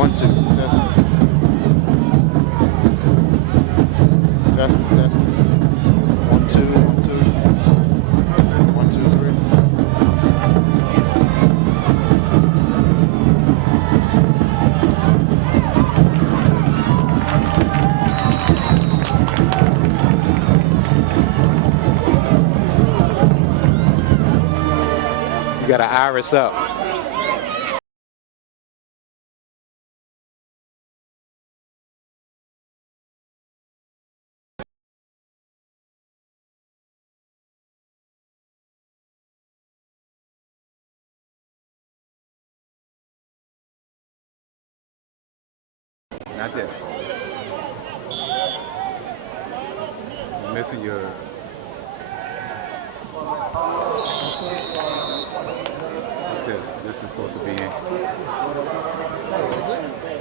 1, 2, test. Test, test. 1, 2, 1, 2. 1, 2, 3. You got an iris up. Not this. You're missing your. What's this? This is supposed to be in.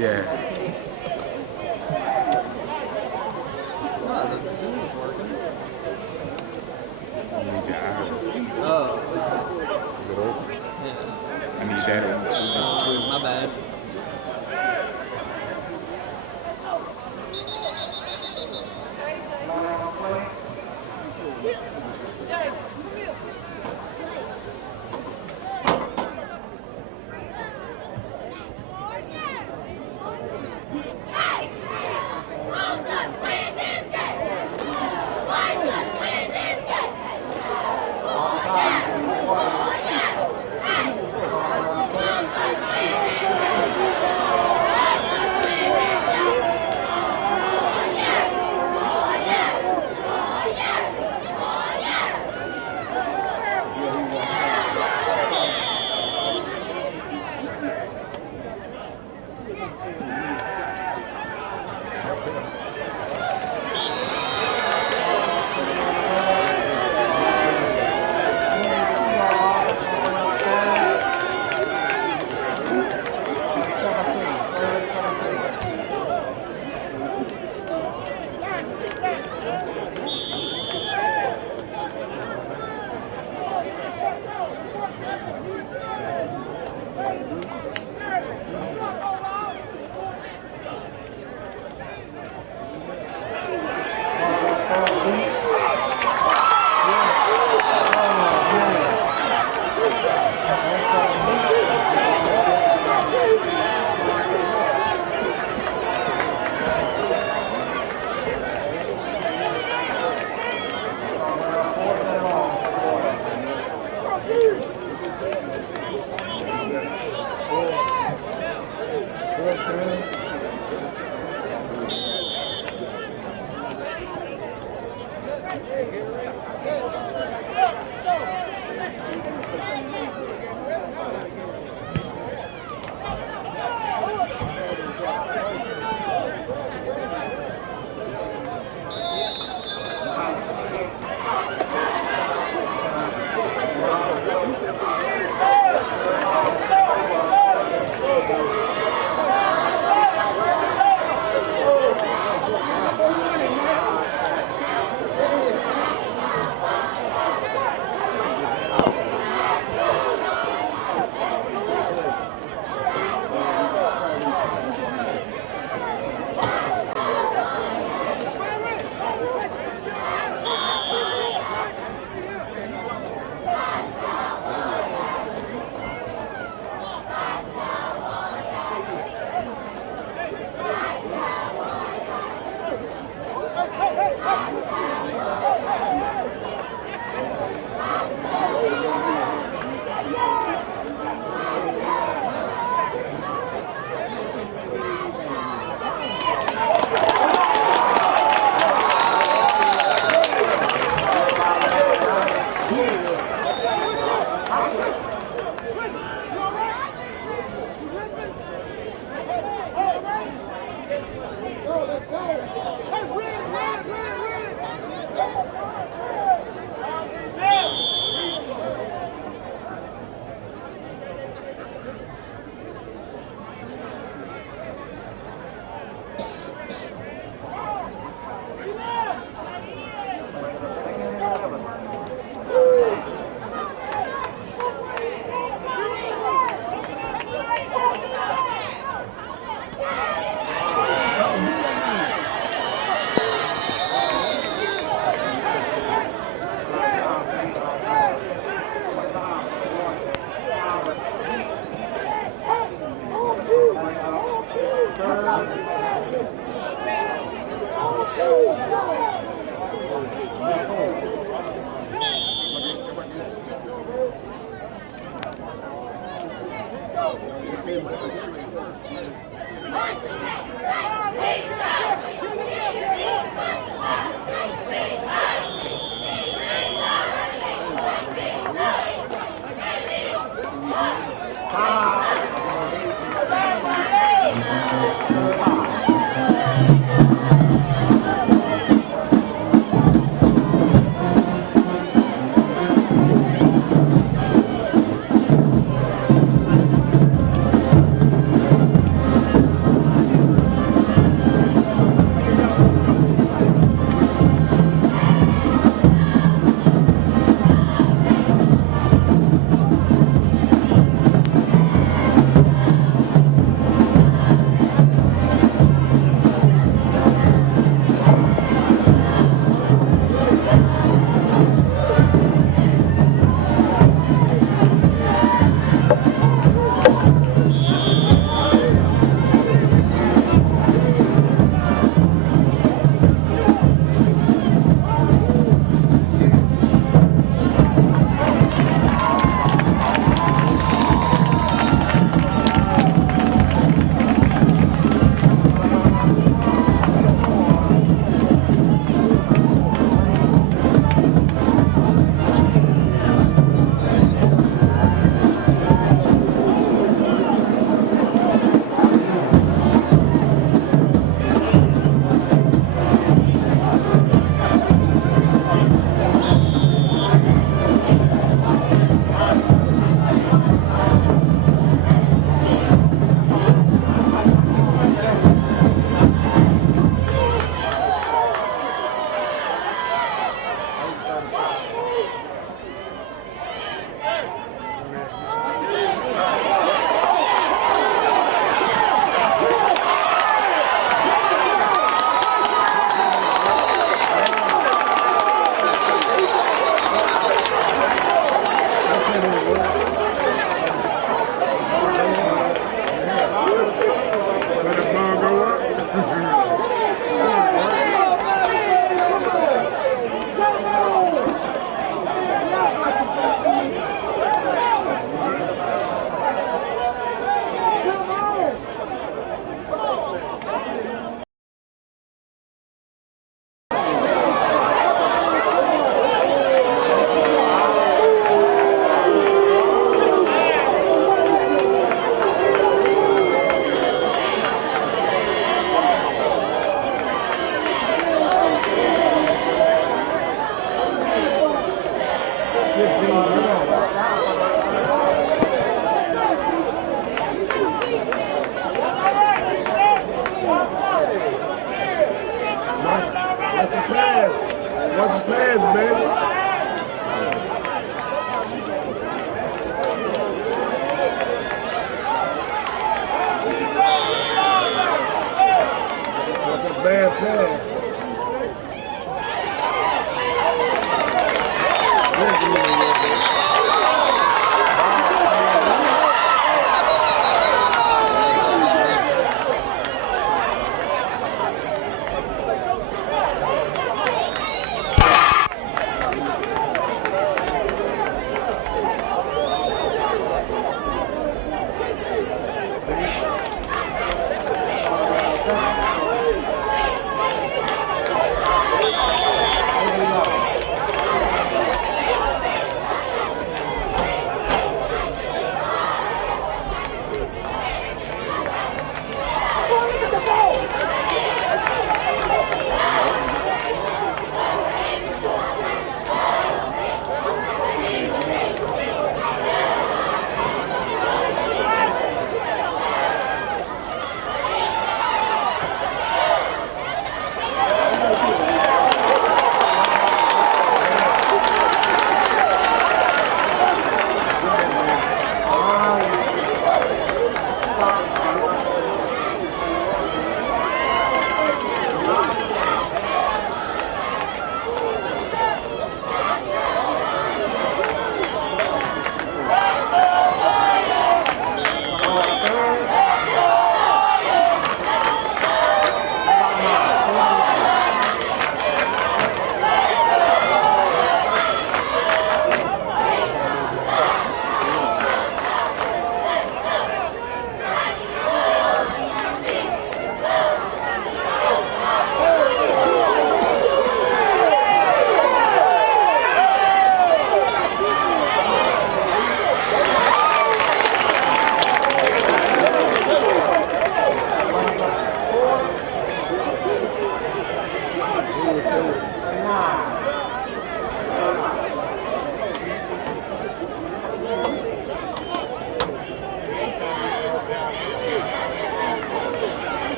Yeah. I need your eyes. Oh. Is it open? Yeah. I need shadow. My bad.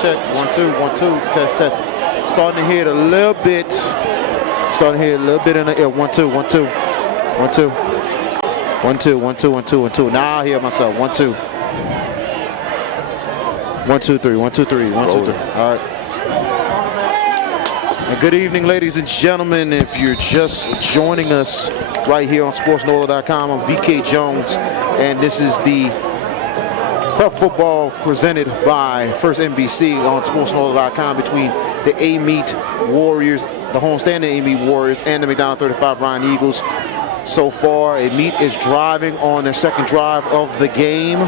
check. 1, 2, 1, 2. Test, test. Starting to hit a little bit. Starting to hit a little bit in the air. 1, 2, 1, 2. 1, 2. 1, 2, 1, 2, 1, 2, 1, 2. Now I hear myself. 1, 2. 1, 2, 3. 1, 2, 3. 1, 2, 3. All right. And good evening, ladies and gentlemen. If you're just joining us right here on SportsNola.com, I'm VK Jones, and this is the Prep Football presented by First NBC on SportsNola.com between the Amite Warriors, the homestanding Amite Warriors, and the McDonogh 35 Ryan Eagles. So far, Amite is driving on their second drive of the game,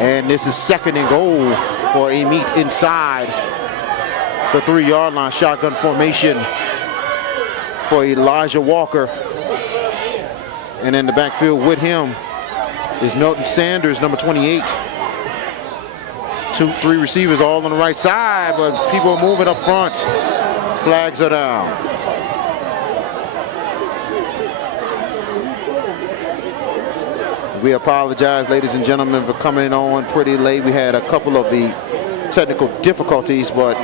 and this is 2nd and goal for Amite inside the 3-yard line. Shotgun formation for Elijah Walker, and in the backfield with him is Milton Sanders, number 28. 2, 3 receivers all on the right side, but people are moving up front. Flags are down. We apologize, ladies and gentlemen, for coming on pretty late. We had a couple of the technical difficulties, but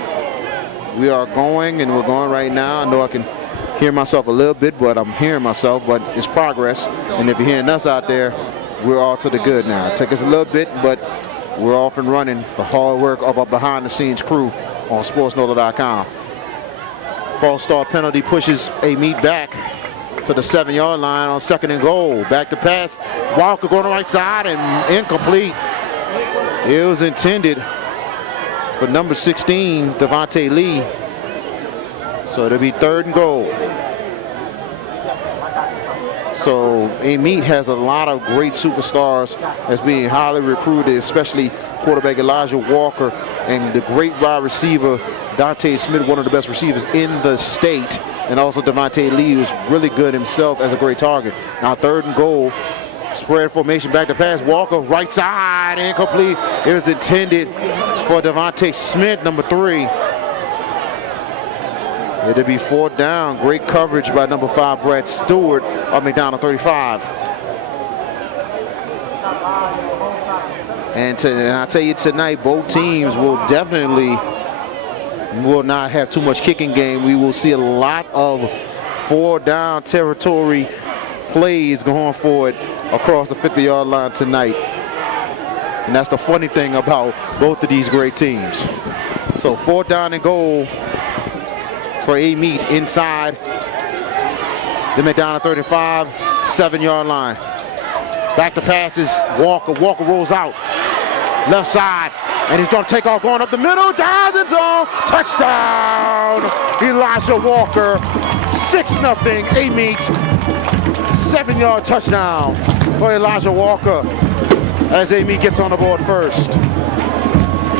we are going, and we're going right now. I know I can hear myself a little bit, but I'm hearing myself, but it's progress. And if you're hearing us out there, we're all to the good now. It took us a little bit, but we're off and running. The hard work of our behind-the-scenes crew on SportsNola.com. False start penalty pushes Amite back to the 7-yard line on 2nd and goal. Back to pass. Walker going to the right side and incomplete. It was intended for number 16, Devontae Lee. So it'll be 3rd and goal. So Amite has a lot of great superstars that's being highly recruited, especially quarterback Elijah Walker and the great wide receiver Dante Smith, one of the best receivers in the state, and also Devontae Lee, who's really good himself as a great target. Now 3rd and goal, spread formation, back to pass. Walker right side, incomplete. It was intended for Devontae Smith, number 3. It'll be 4th down. Great coverage by number 5, Brad Stewart of McDonogh 35. And I tell you tonight, both teams will not have too much kicking game. We will see a lot of 4-down territory plays going forward across the 50-yard line tonight. And that's the funny thing about both of these great teams. So 4th down and goal for Amite inside the McDonogh 35, 7-yard line. Back to passes, Walker. Walker rolls out, left side, and he's going to take off, going up the middle, dives in zone, touchdown, Elijah Walker, 6-0, Amite, 7-yard touchdown for Elijah Walker as Amite gets on the board first.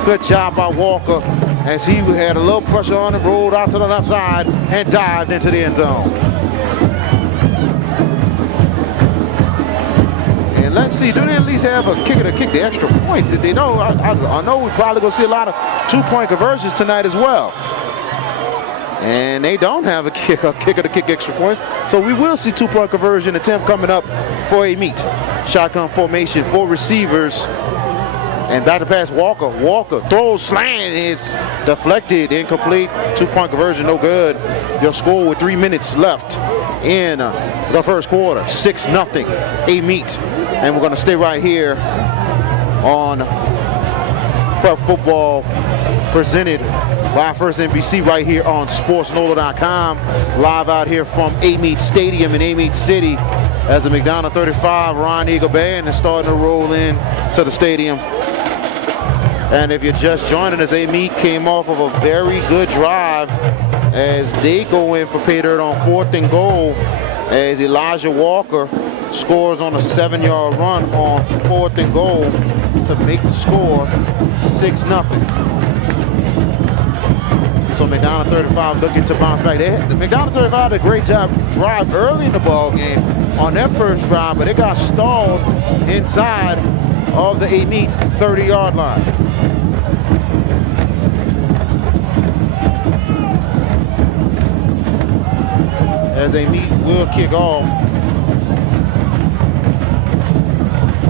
Good job by Walker as he had a little pressure on him, rolled out to the left side and dived into the end zone. And let's see, do they at least have a kicker to kick the extra points? If they don't, I know we're probably going to see a lot of 2-point conversions tonight as well. And they don't have a kicker to kick extra points. So we will see 2-point conversion attempt coming up for Amite. Shotgun formation, 4 receivers. And back to pass, Walker. Walker throws, slant, is deflected, incomplete. 2-point conversion, no good. They'll score with 3 minutes left in the first quarter. 6-0, Amite. And we're going to stay right here on Prep Football presented by First NBC right here on SportsNola.com. Live out here from Amite Stadium in Amite City as the McDonogh 35 Ryan Eagle Band is starting to roll in to the stadium. And if you're just joining us, Amite came off of a very good drive as they go in for pay dirt on 4th and goal as Elijah Walker scores on a 7-yard run on 4th and goal to make the score 6-0. So McDonogh 35 looking to bounce back. The McDonogh 35 did a great job drive early in the ball game on their first drive, but it got stalled inside of the Amite 30-yard line. As Amite will kick off.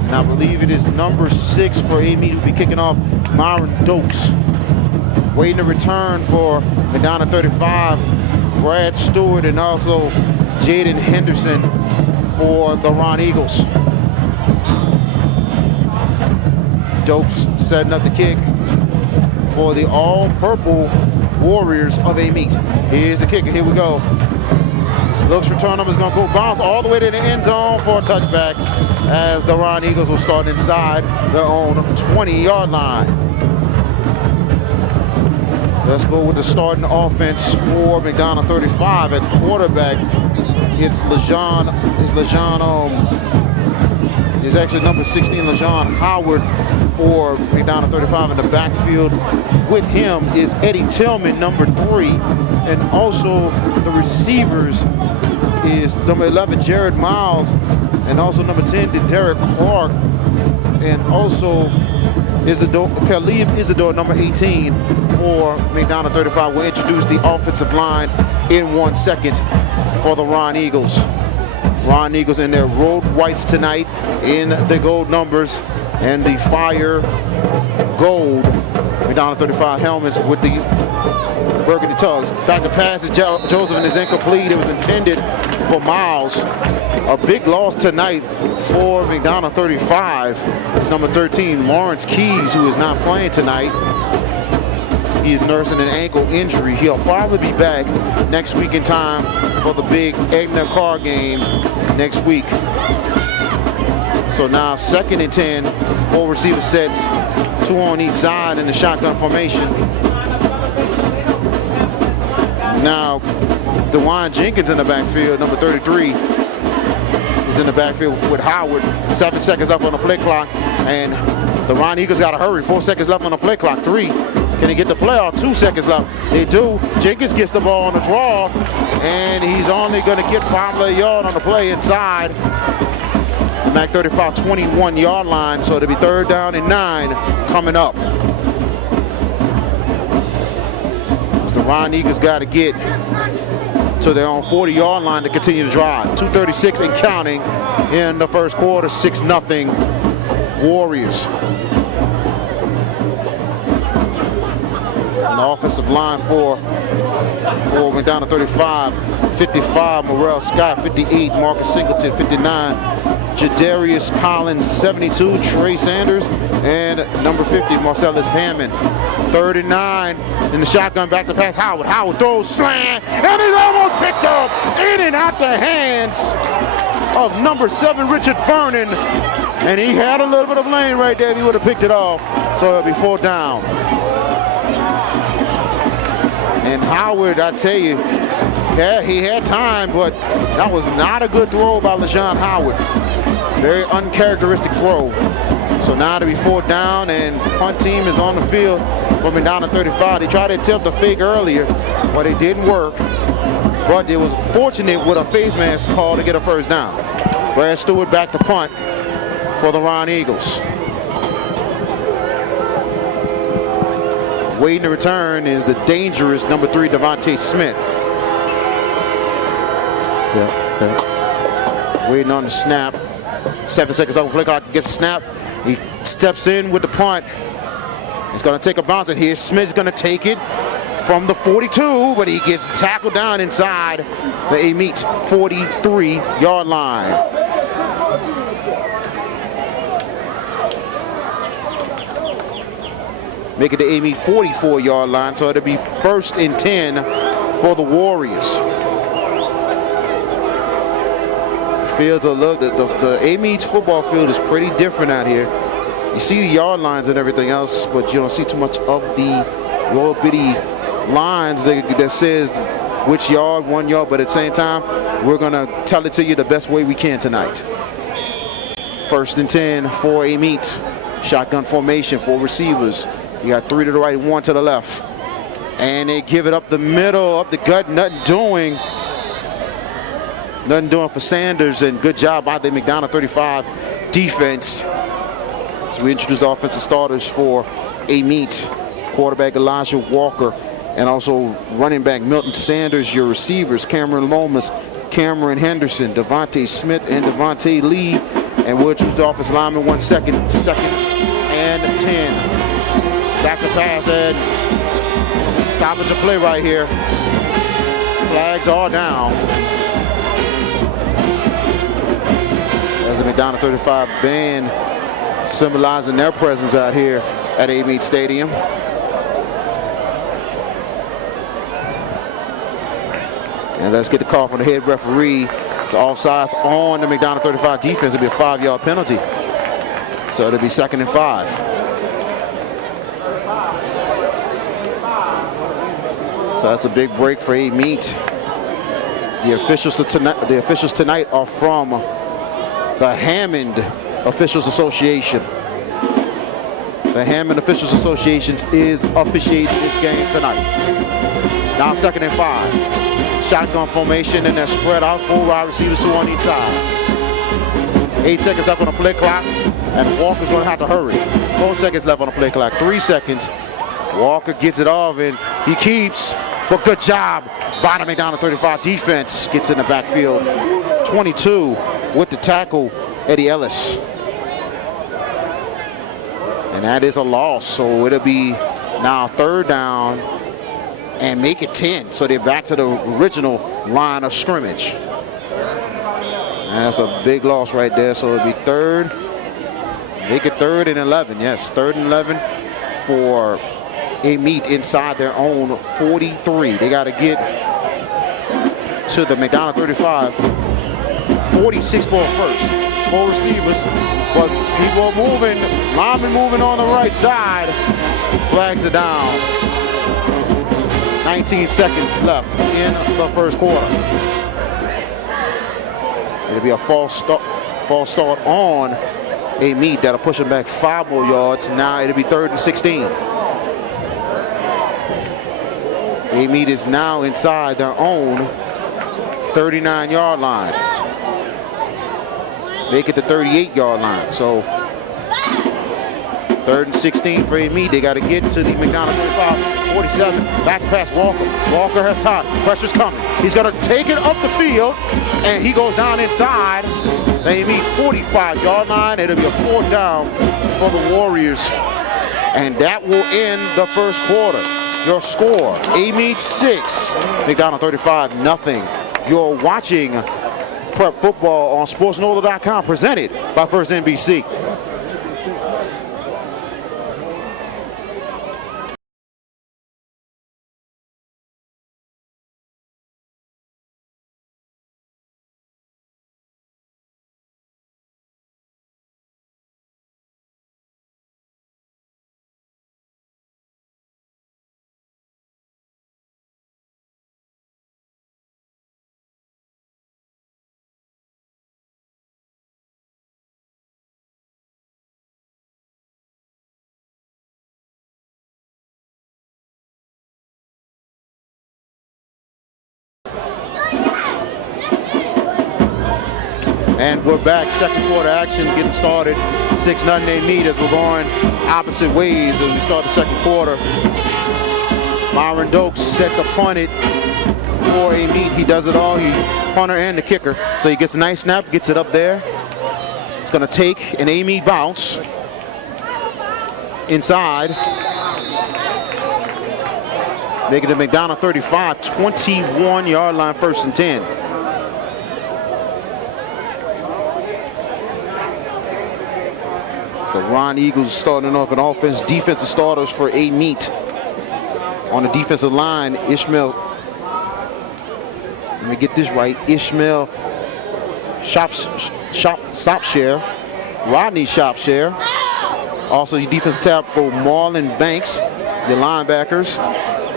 And I believe it is number 6 for Amite who'll be kicking off, Myron Dokes. Waiting to return for McDonogh 35, Brad Stewart, and also Jaden Henderson for the Ron Eagles. Dokes setting up the kick for the all-purple Warriors of Amite. Here's the kick, and here we go. Looks return number is going to go bounce all the way to the end zone for a touchback as the Ron Eagles will start inside their own 20-yard line. Let's go with the starting offense for McDonogh 35 at quarterback. It's it's actually number 16, LeJean Howard for McDonogh 35 in the backfield. With him is Eddie Tillman, number 3, and also the receivers is number 11, Jared Miles, and also number 10, Derek Clark, and also Khalib Isidore, number 18 for McDonogh 35. We'll introduce the offensive line in 1 second for the Ron Eagles. Ron Eagles in their road whites tonight in the gold numbers and the fire gold McDonogh 35 helmets with the burgundy tugs. Back to pass to Joseph, and is incomplete. It was intended for Miles. A big loss tonight for McDonogh 35 is number 13, Lawrence Keys, who is not playing tonight. He's nursing an ankle injury. He'll probably be back next week in time for the big Edna Carr game next week. So now 2nd and 10, 4 receiver sets, 2 on each side in the shotgun formation. Now, DeJuan Jenkins in the backfield, number 33, is in the backfield with Howard. 7 seconds left on the play clock, and the Ron Eagles got to hurry. 4 seconds left on the play clock. 3. Can they get the play off? 2 seconds left. They do. Jenkins gets the ball on the draw, and he's only going to get probably a yard on the play inside the MAC 35 21-yard line. So it'll be 3rd down and 9 coming up. The Ron Eagles got to get to their own 40-yard line to continue to drive. 2:36 and counting in the first quarter. 6-0 Warriors. An offensive line for McDonogh 35, 55 Morrell Scott, 58 Marcus Singleton, 59 Jadarius Collins, 72 Trey Sanders, and number 50 Marcellus Hammond. 3rd and 9 in the shotgun, back to pass. Howard throws, slant, and he's almost picked up in and out the hands of number 7 Richard Vernon, and he had a little bit of lane right there if he would have picked it off. So it'll be 4th down. And Howard, I tell you, he had time, but that was not a good throw by LeJean Howard. Very uncharacteristic throw. So now to be 4th down, and punt team is on the field for McDonogh 35. They tried to attempt a fake earlier, but it didn't work. But it was fortunate with a face mask call to get a 1st down. Brad Stewart back to punt for the Ron Eagles. Waiting to return is the dangerous number 3 Devontae Smith. Waiting on the snap. 7 seconds over play clock. Gets a snap. He steps in with the punt. He's going to take a bounce, and here Smith's going to take it from the 42, but he gets tackled down inside the Amite 43-yard line. Make it the Amite 44-yard line, so it'll be 1st and 10 for the Warriors. Fields are look. The Amite's football field is pretty different out here. You see the yard lines and everything else, but you don't see too much of the little bitty lines that says which yard, 1 yard. But at the same time, we're gonna tell it to you the best way we can tonight. 1st and 10 for Amite. Shotgun formation, 4 receivers. You got 3 to the right, 1 to the left. And they give it up the middle, up the gut, nothing doing. Nothing doing for Sanders, and good job by the McDonogh 35 defense. So we introduce the offensive starters for Amite. Quarterback Elijah Walker, and also running back Milton Sanders. Your receivers, Cameron Lomas, Cameron Henderson, Devontae Smith, and Devontae Lee. And we'll introduce the offensive lineman 1 second. 2nd and 10. Back to pass, and Stoppage of play right here. Flags are down. As the McDonogh 35 band symbolizing their presence out here at Amite Stadium. And let's get the call from the head referee. It's offsides on the McDonogh 35 defense. It'll be a 5-yard penalty. So it'll be 2nd and 5. So that's a big break for Amite. The officials tonight are from the Hammond Officials Association. The Hammond Officials Association is officiating this game tonight. Now 2nd and 5. Shotgun formation, and they're spread out. 4 wide receivers, 2 on each side. 8 seconds left on the play clock, and Walker's going to have to hurry. 4 seconds left on the play clock. 3 seconds. Walker gets it off, and he keeps. But good job by the McDonogh 35 defense. Gets in the backfield. 22 with the tackle, Eddie Ellis. And that is a loss, so it'll be now 3rd down and make it 10. So they're back to the original line of scrimmage. And that's a big loss right there. So it'll be 3rd. Make it 3rd and 11. Yes, 3rd and 11 for Amite inside their own 43. They got to get to the McDonogh 35. 46 ball first. 4 receivers, but people are moving. Lineman moving on the right side. Flags are down. 19 seconds left in the first quarter. It'll be a false start on Amite. That'll push them back 5 more yards. Now it'll be 3rd and 16. Amite is now inside their own 39-yard line. Make it the 38-yard line. So 3rd and 16 for Amite. They got to get to the McDonogh 35, 47. Back pass Walker. Walker has time. Pressure's coming. He's going to take it up the field, and he goes down inside the Amite 45-yard line. It'll be a 4th down for the Warriors, and that will end the first quarter. Your score: Amite 6, McDonogh 35 nothing. You're watching Prep Football on SportsNola.com, presented by First NBC. And we're back, second quarter action getting started. 6-0 Amite as we're going opposite ways as we start the second quarter. Myron Dokes set to punt it for Amite. He does it all, he punter and the kicker. So he gets a nice snap, gets it up there. It's gonna take an Amite bounce inside. Making the McDonogh 35, 21-yard line, 1st and 10. The Ron Eagles starting off an offense. Defensive starters for Amite. On the defensive line, Ishmael. Let me get this right. Ishmael Shopshare. Rodney Shopshare. Also, your defensive tackle Marlon Banks. The linebackers,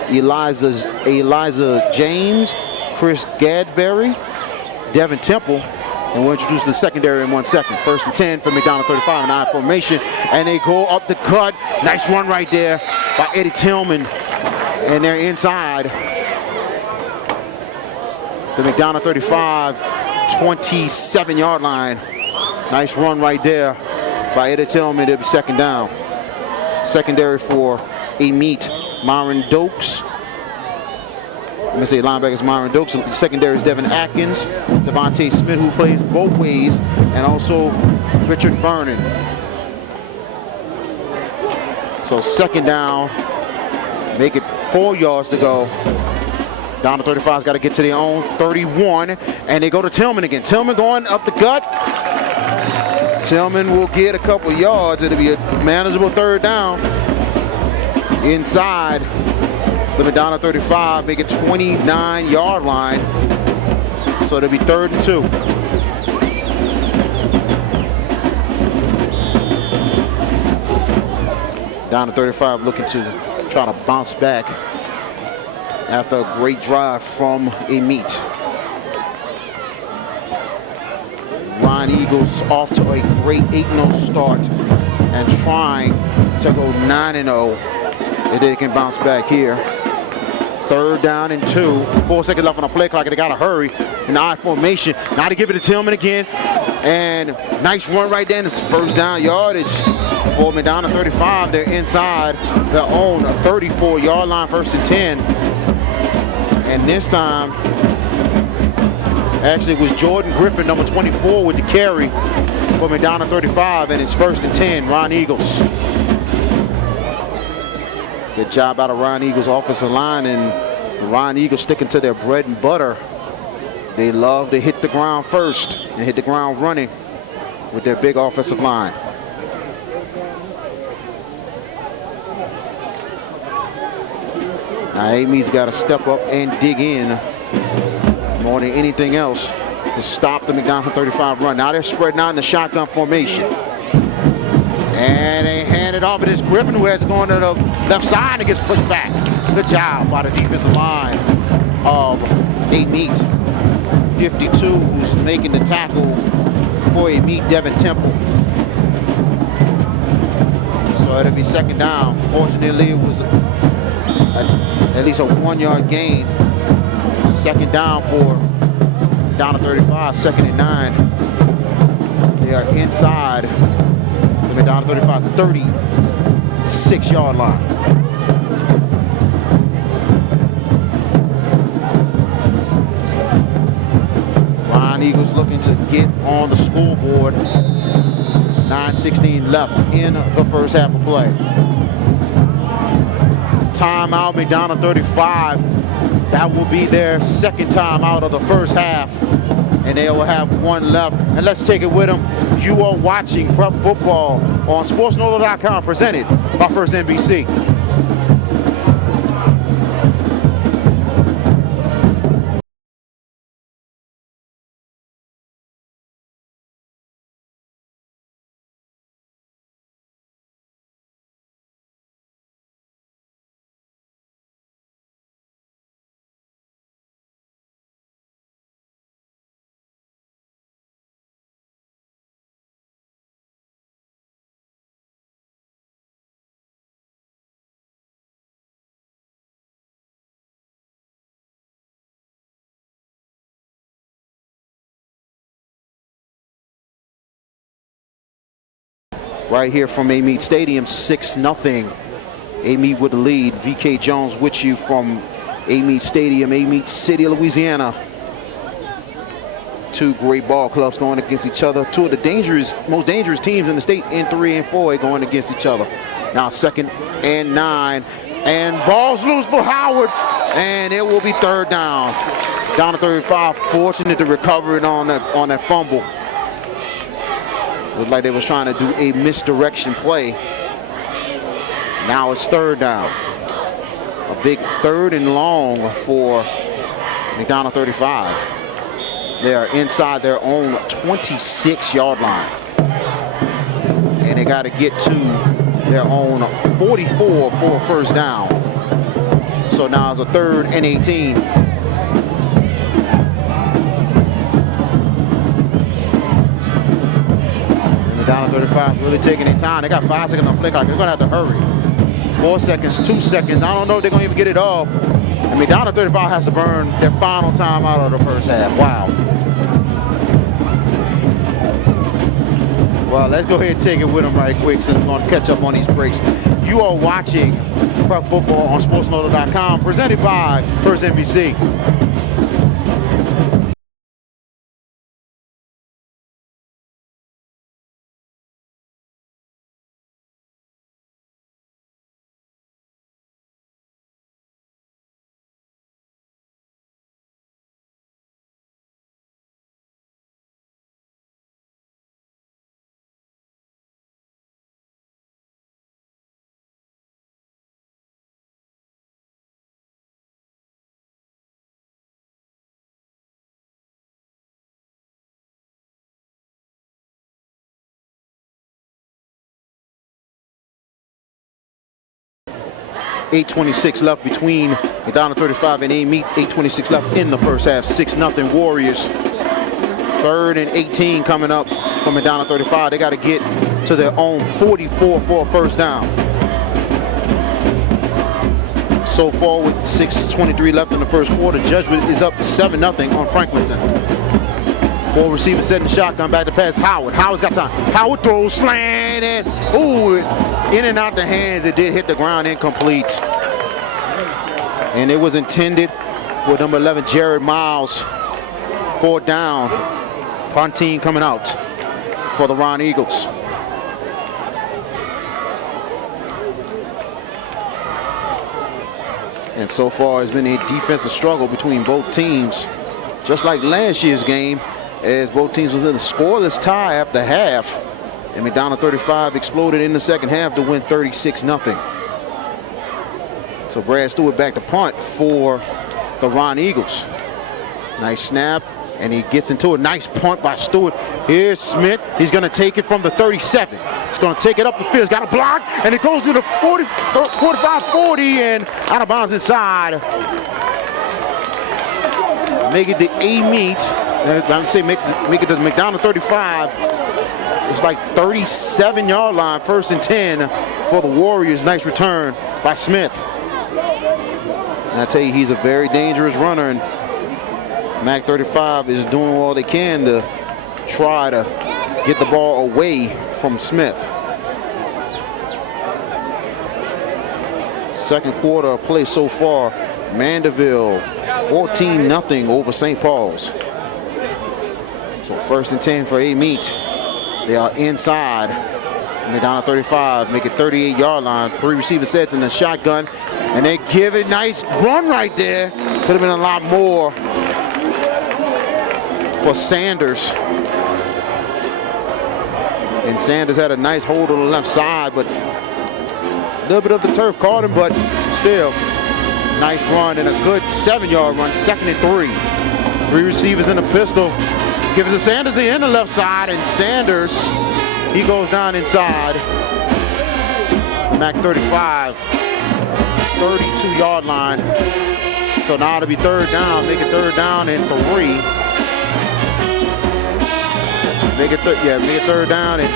Eliza James, Chris Gadberry, Devin Temple. And we'll introduce the secondary in 1 second. 1st and 10 for McDonogh 35 in I formation. And they go up the cut. Nice run right there by Eddie Tillman. And they're inside the McDonogh 35, 27-yard line. Nice run right there by Eddie Tillman. It'll be 2nd down. Secondary for Amite, Myron Dokes. Let me say linebackers Myron Dokes. Secondary is Devin Atkins, Devontae Smith, who plays both ways, and also Richard Vernon. So 2nd down, make it 4 yards to go. Down to 35's got to get to their own 31, and they go to Tillman again. Tillman going up the gut. Tillman will get a couple yards. It'll be a manageable third down inside the McDonogh 35, make it 29-yard line. So it'll be 3rd and 2. Down to 35, looking to try to bounce back after a great drive from Amite. Ryan Eagles off to a great 8-0 start and trying to go 9-0. If they can bounce back here. 3rd down and 2. 4 seconds left on the play clock, and they got to hurry in the I formation. Now to give it to Tillman again. And nice run right there. It's 1st down yardage for McDonogh 35. They're inside their own 34-yard line, 1st and 10. And this time, actually, it was Jordan Griffin, number 24, with the carry for McDonogh 35, and it's 1st and 10, Ryan Eagles. Good job out of Ryan Eagles' offensive line, and the Ryan Eagles sticking to their bread and butter. They love to hit the ground first and hit the ground running with their big offensive line. Now Amy's got to step up and dig in more than anything else to stop the McDonogh 35 run. Now they're spreading out in the shotgun formation. And they hand it off. It is Griffin who has it going to the left side and gets pushed back. Good job by the defensive line of Amite. 52, who's making the tackle for Amite, Devin Temple. So it'll be 2nd down. Fortunately, it was at least a 1-yard gain. 2nd down for down to 35, 2nd and 9. They are inside the McDonogh 35, 36-yard line. Ryan Eagles looking to get on the scoreboard. 9:16 left in the first half of play. Timeout, McDonogh 35. That will be their 2nd timeout of the first half, and they will have 1 left. And let's take it with them. You are watching Prep Football on SportsNola.com, presented by First NBC. Right here from Amite Stadium, 6-0. Amite with the lead. VK Jones with you from Amite Stadium, Amite City, Louisiana. 2 great ball clubs going against each other. 2 of the most dangerous teams in the state in 3 and 4 going against each other. Now 2nd and 9. And ball's loose for Howard. And it will be 3rd down. Down to 35, fortunate to recover it on that fumble. Looked like they was trying to do a misdirection play. Now it's 3rd down. A big 3rd and long for McDonogh 35. They are inside their own 26-yard line. And they got to get to their own 44 for a 1st down. So now it's a 3rd and 18. McDonogh 35 really taking their time. They got 5 seconds on play clock. They're going to have to hurry. 4 seconds, 2 seconds. I don't know if they're going to even get it off. And McDonogh 35 has to burn their final time out of the first half. Wow. Well, let's go ahead and take it with them right quick since we're going to catch up on these breaks. You are watching Prep Football on SportsNola.com, presented by First NBC. 8:26 left between McDonogh 35 and Amite. 8:26 left in the first half. 6-0 Warriors. 3rd and 18 coming up from McDonogh 35. They got to get to their own 44 for a first down. So far with 6:23 left in the first quarter, Judgment is up 7-0 on Franklinton. 4 receivers setting the shotgun, back to pass Howard. Howard's got time. Howard throws, slant, and ooh, in and out the hands. It did hit the ground, incomplete. And it was intended for number 11, Jared Miles. 4th down. Pontine coming out for the Ron Eagles. And so far, it's been a defensive struggle between both teams, just like last year's game, as both teams was in a scoreless tie after half. And McDonogh 35 exploded in the second half to win 36-0. So Brad Stewart back to punt for the Ron Eagles. Nice snap, and he gets into a nice punt by Stewart. Here's Smith. He's going to take it from the 37. He's going to take it up the field. He's got a block, and it goes to the 45-40, and out of bounds inside. Make it the Amite. I would say make it to the McDonogh 35. It's like 37-yard line, 1st and 10 for the Warriors. Nice return by Smith. And I tell you, he's a very dangerous runner, and Mac 35 is doing all they can to try to get the ball away from Smith. Second quarter of play so far, Mandeville 14-0 over St. Paul's. So 1st and 10 for Amite. They are inside McDonogh 35, make it 38-yard line. 3 receiver sets in the shotgun, and they give it a nice run right there. Could have been a lot more for Sanders. And Sanders had a nice hold on the left side, but a little bit of the turf caught him, but still, nice run and a good 7-yard run, 2nd and 3. 3 receivers in the pistol. Give it to Sanders in the left side, and Sanders, he goes down inside. Mac 35, 32-yard line. So now it'll be 3rd down, make it 3rd down and 3. Make it 3rd down and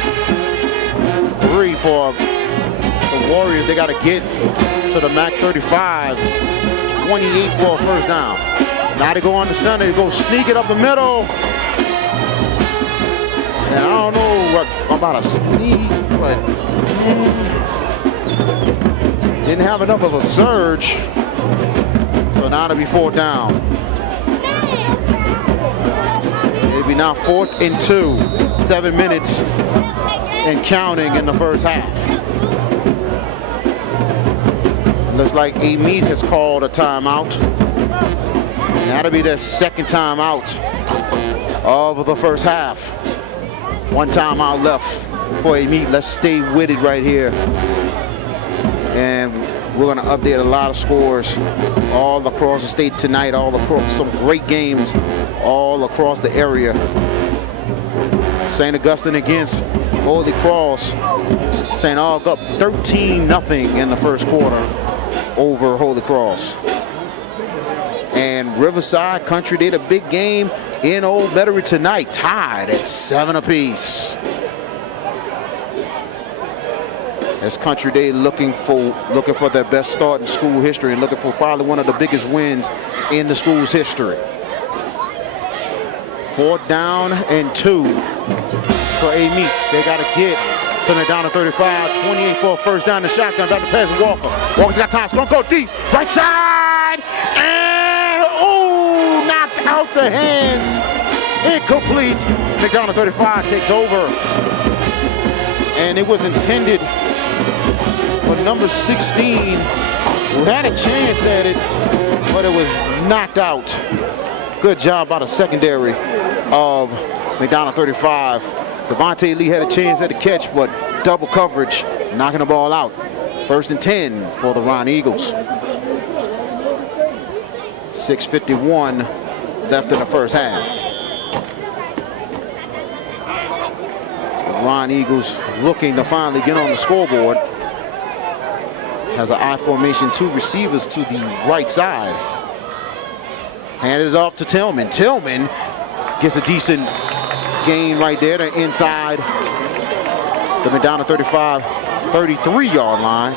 3 for the Warriors. They got to get to the Mac 35, 28 for a first down. Now they go on the center, they go sneak it up the middle. And I don't know what about a sneak, but didn't have enough of a surge. So now it'll be 4th down. It'll be now 4th and 2. 7 minutes and counting in the first half. Looks like Amite has called a timeout. And that'll be their 2nd timeout of the first half. 1 timeout left for Amite. Let's stay with it right here. And we're going to update a lot of scores all across the state tonight, all across some great games all across the area. St. Augustine against Holy Cross. St. Aug up 13-0 in the first quarter over Holy Cross. And Riverside Country did a big game in Old Metairie tonight, tied at 7 apiece. As Country Day looking for their best start in school history and looking for probably one of the biggest wins in the school's history. 4th down and 2 for Amite. They got to get to McDonogh 35, 28 for a first down. The shotgun back to pass Walker. Walker's got time. It's going to go deep. Right side. And, ooh, knocked out the hands. Incomplete. McDonogh 35 takes over. And it was intended for number 16, who had a chance at it, but it was knocked out. Good job by the secondary of McDonogh 35. Devontae Lee had a chance at the catch, but double coverage, knocking the ball out. 1st and 10 for the Ron Eagles. 6:51 left in the first half. So the Ron Eagles looking to finally get on the scoreboard. has an I formation, 2 receivers to the right side. Handed it off to Tillman. Tillman gets a decent gain right there to inside the McDonogh 33-yard line.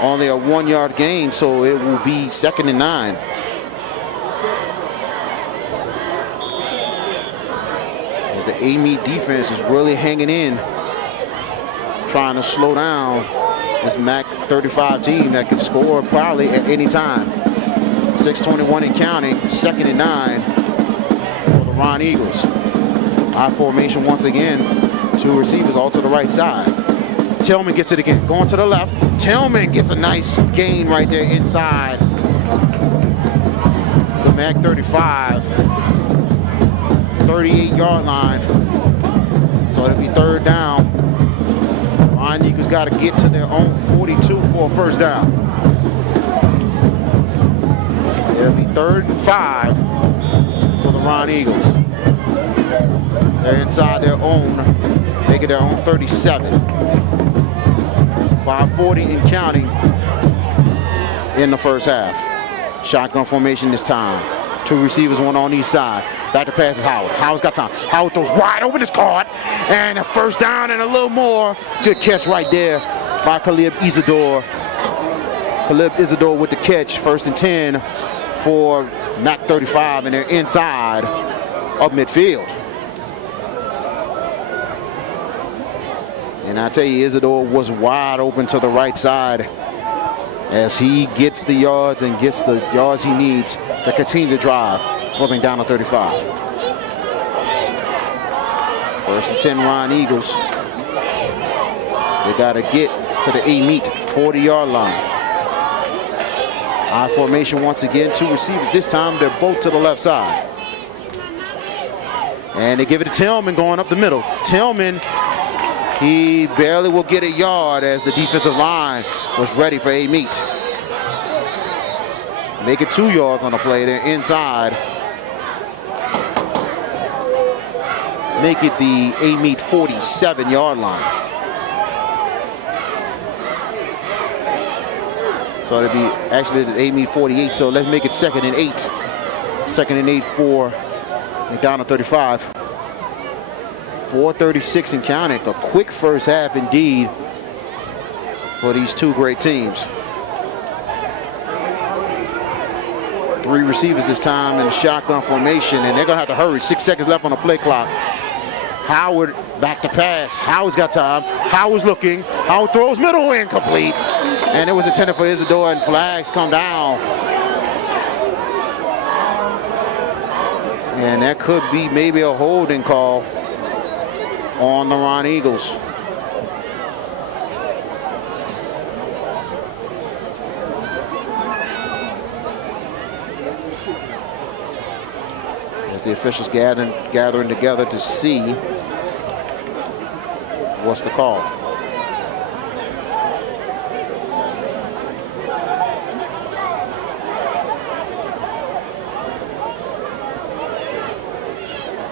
Only a 1-yard gain, so it will be 2nd and 9. As the Amite defense is really hanging in, trying to slow down this MAC 35 team that can score probably at any time. 6:21 and counting, 2nd and 9 for the Ron Eagles. I formation once again, 2 receivers all to the right side. Tillman gets it again, going to the left. Tillman gets a nice gain right there inside the MAC 35, 38-yard line. So it'll be 3rd down. Ron Eagles got to get to their own 42 for a 1st down. It'll be 3rd and 5 for the Ron Eagles. They're inside their own, making their own 37. 5:40 and counting in the 1st half. Shotgun formation this time. 2 receivers, 1 on each side. Back to pass is Howard. Howard's got time. Howard throws wide open, it's caught. And a 1st down and a little more. Good catch right there by Caleb Isidore. Caleb Isidore with the catch. 1st and 10 for MAC 35, and they're inside of midfield. And I tell you, Isidore was wide open to the right side as he gets the yards and gets the yards he needs to continue to drive for McDonogh 35. 1st and 10 Ron Eagles. They got to get to the Amite 40-yard line. I formation once again, 2 receivers. This time they're both to the left side. And they give it to Tillman going up the middle. Tillman, he barely will get a yard as the defensive line was ready for Amite. Make it 2 yards on the play. They're inside. Make it the Amite 47-yard line. So it'll be actually the Amite 48. So let's make it 2nd and 8. 2nd and 8 for McDonogh 35. 4:36 and counting. A quick 1st half indeed for these 2 great teams. 3 receivers this time in the shotgun formation, and they're going to have to hurry. 6 seconds left on the play clock. Howard back to pass. Howard's got time. Howard's looking. Howard throws middle, incomplete. And it was intended for Isidore, and flags come down. And that could be maybe a holding call on the Ron Eagles. As the officials gathering together to see what's the call.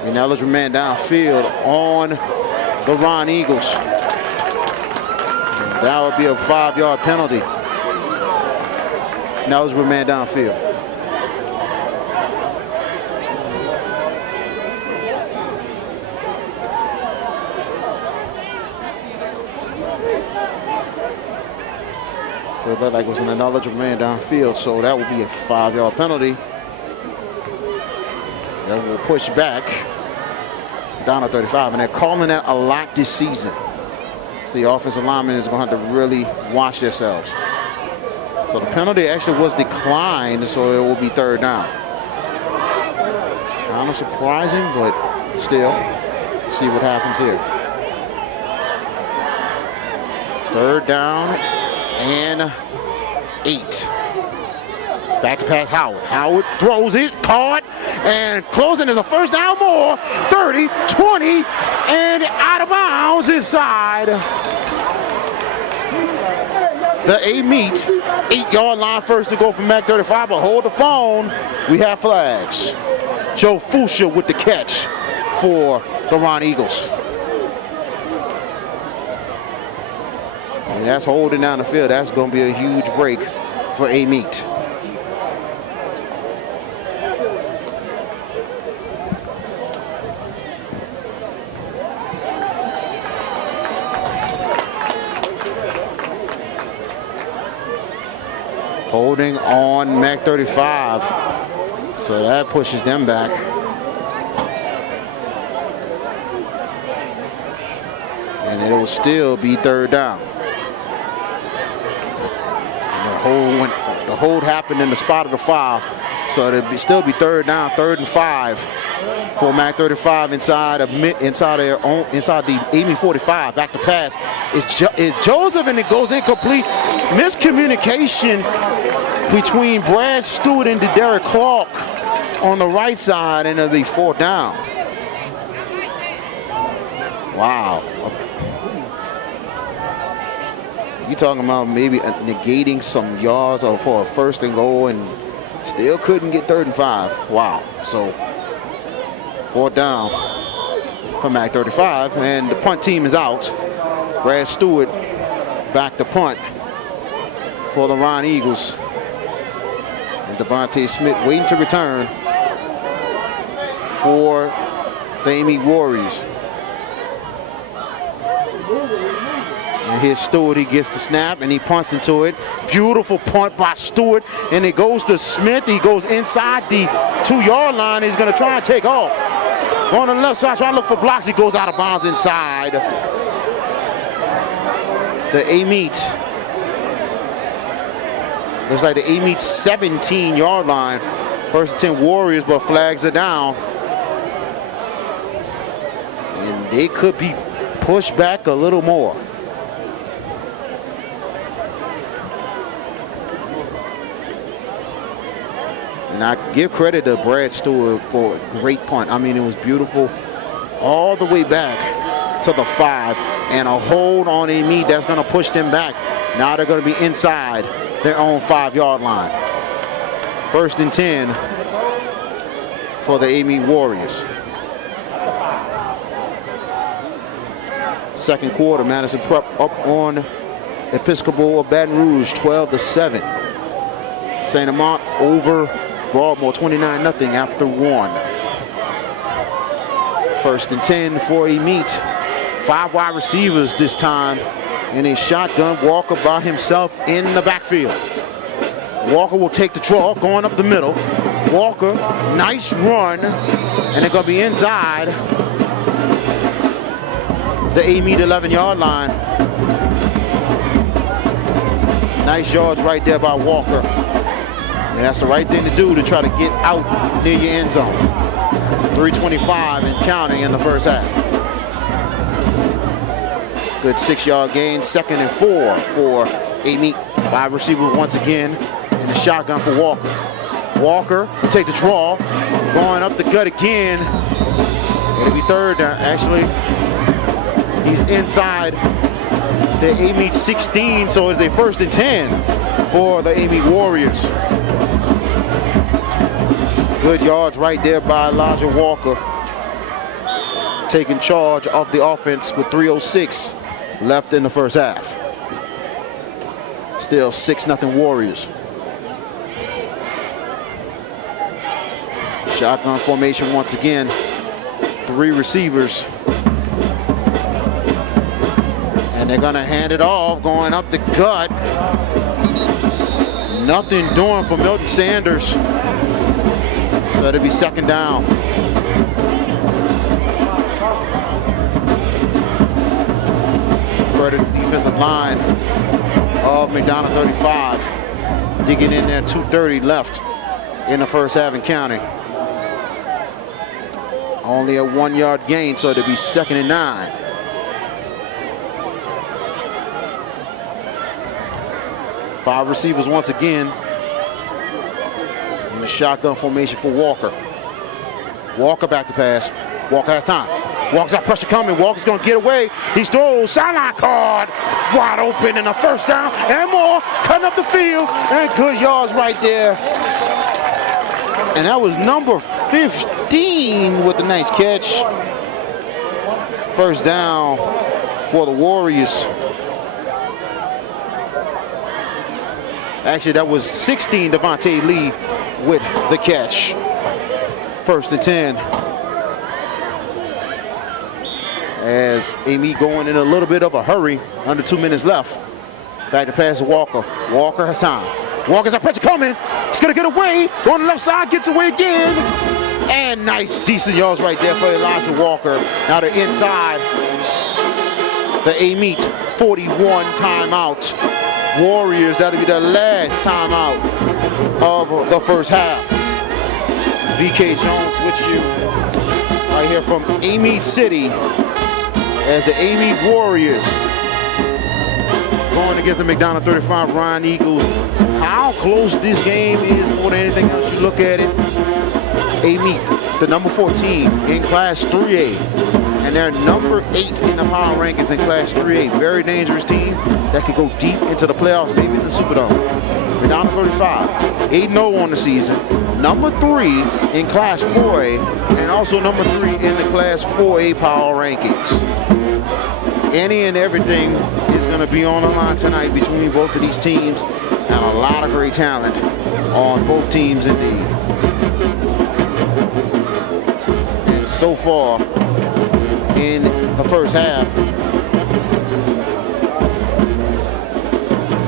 Ineligible man downfield on the Ron Eagles. That would be a 5-yard penalty. Ineligible man downfield. So it looked like it was an ineligible man downfield, so that would be a 5-yard penalty. That will push back down to 35, and they're calling that a lot this season. So the offensive lineman is going to have to really watch themselves. So the penalty actually was declined, so it will be 3rd down. Kind of surprising, but still, see what happens here. 3rd down and 8. Back to pass Howard. Howard throws it, caught, and closing is a 1st down more. 30, 20, and out of bounds inside the Amite 8-yard line. First to go from MAC 35, but hold the phone. We have flags. Joe Fuchsia with the catch for the Ron Eagles. And And that's holding down the field. That's going to be a huge break for Amite. Holding on Mac 35. So that pushes them back. And it will still be third down. And the hold happened in the spot of the foul. So it'll still be third down, 3rd and 5 for Mac 35 inside the Amite 45. Back to pass is Joseph, and it goes incomplete. Miscommunication between Brad Stewart and Derek Clark on the right side, and it'll be 4th down. Wow. You talking about maybe negating some yards for a 1st and goal, and still couldn't get 3rd and 5. Wow. So 4th down for Mac 35, and the punt team is out. Brad Stewart back to punt for the Ryan Eagles. And Devontae Smith waiting to return for the Amite Warriors. And here's Stewart. He gets the snap and he punts into it. Beautiful punt by Stewart, and it goes to Smith. He goes inside the 2-yard line. He's going to try and take off. On the left side, trying to look for blocks. He goes out of bounds inside the Amite. Looks like the Amite 17-yard line. 1st and 10 Warriors, but flags are down. And they could be pushed back a little more. And I give credit to Brad Stewart for a great punt. I mean, it was beautiful all the way back to the 5, and a hold on Amite that's going to push them back. Now they're going to be inside their own 5-yard line. 1st and 10 for the Amite Warriors. 2nd quarter, Madison Prep up on Episcopal of Baton Rouge, 12-7. St. Amant over Broadmoor, 29-0 after 1. 1st and 10 for Amite. 5 wide receivers this time in a shotgun. Walker by himself in the backfield. Walker will take the draw, going up the middle. Walker, nice run, and they're going to be inside the Amite 11-yard line. Nice yards right there by Walker. And that's the right thing to do to try to get out near your end zone. 3:25 and counting in the first half. Good 6-yard gain. 2nd and 4 for Amite. 5 receivers once again in the shotgun for Walker. Walker will take the draw. Going up the gut again. It'll be 3rd down. Actually, he's inside the Amite 16, so it's a 1st and 10 for the Amite Warriors. Good yards right there by Elijah Walker. Taking charge of the offense with 3:06 left in the first half. Still 6-0 Warriors. Shotgun formation once again. 3 receivers. And they're gonna hand it off, going up the gut. Nothing doing for Milton Sanders. So it'll be 2nd down. Credit the defensive line of McDonogh 35. Digging in there, 2:30 left in the first half and counting. Only a 1-yard gain, so it'll be 2nd and 9. Five receivers once again. In the shotgun formation for Walker. Walker back to pass. Walker has time. Walker's got pressure coming. Walker's going to get away. He throws. Sideline card. Wide open and a 1st down and more. Cutting up the field. And good yards right there. And that was number 15 with a nice catch. 1st down for the Warriors. Actually, that was 16, Devontae Lee with the catch. 1st and 10. As Amite going in a little bit of a hurry, under 2 minutes left. Back to pass to Walker. Walker has time. Walker's got pressure coming. He's going to get away. Going to the left side, gets away again. And nice, decent yards right there for Elijah Walker. Now they're inside the Amite 41 timeout. Warriors, that'll be the last timeout of the first half. VK Jones with you right here from Amite City as the Amite Warriors going against the McDonogh 35 Ryan Eagles. How close this game is more than anything else you look at it. Amite, the number 14 in Class 3A, and they're number 8 in the power rankings in Class 3A. Very dangerous team that could go deep into the playoffs, maybe in the Superdome. McDonogh 35, 8-0 on the season, number 3 in Class 4A, and also number 3 in the Class 4A power rankings. Any and everything is going to be on the line tonight between both of these teams, and a lot of great talent on both teams indeed. And so far in the first half,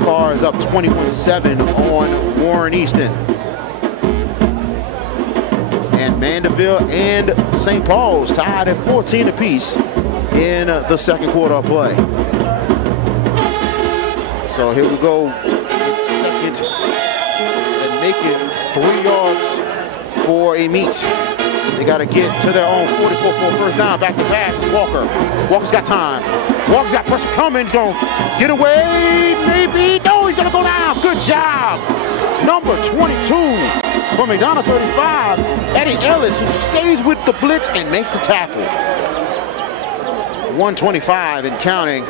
Carr is up 21-7 on Warren Easton. And Mandeville and St. Paul's tied at 14 apiece in the second quarter of play. So here we go. Second and make it 3 yards for Amite. They got to get to their own 44 for a first down. Back to pass is Walker. Walker's got time. Walker's got pressure coming. He's going to get away. Maybe. No, he's going to go down. Good job. Number 22 from McDonogh 35, Eddie Ellis, who stays with the blitz and makes the tackle. 125 and counting.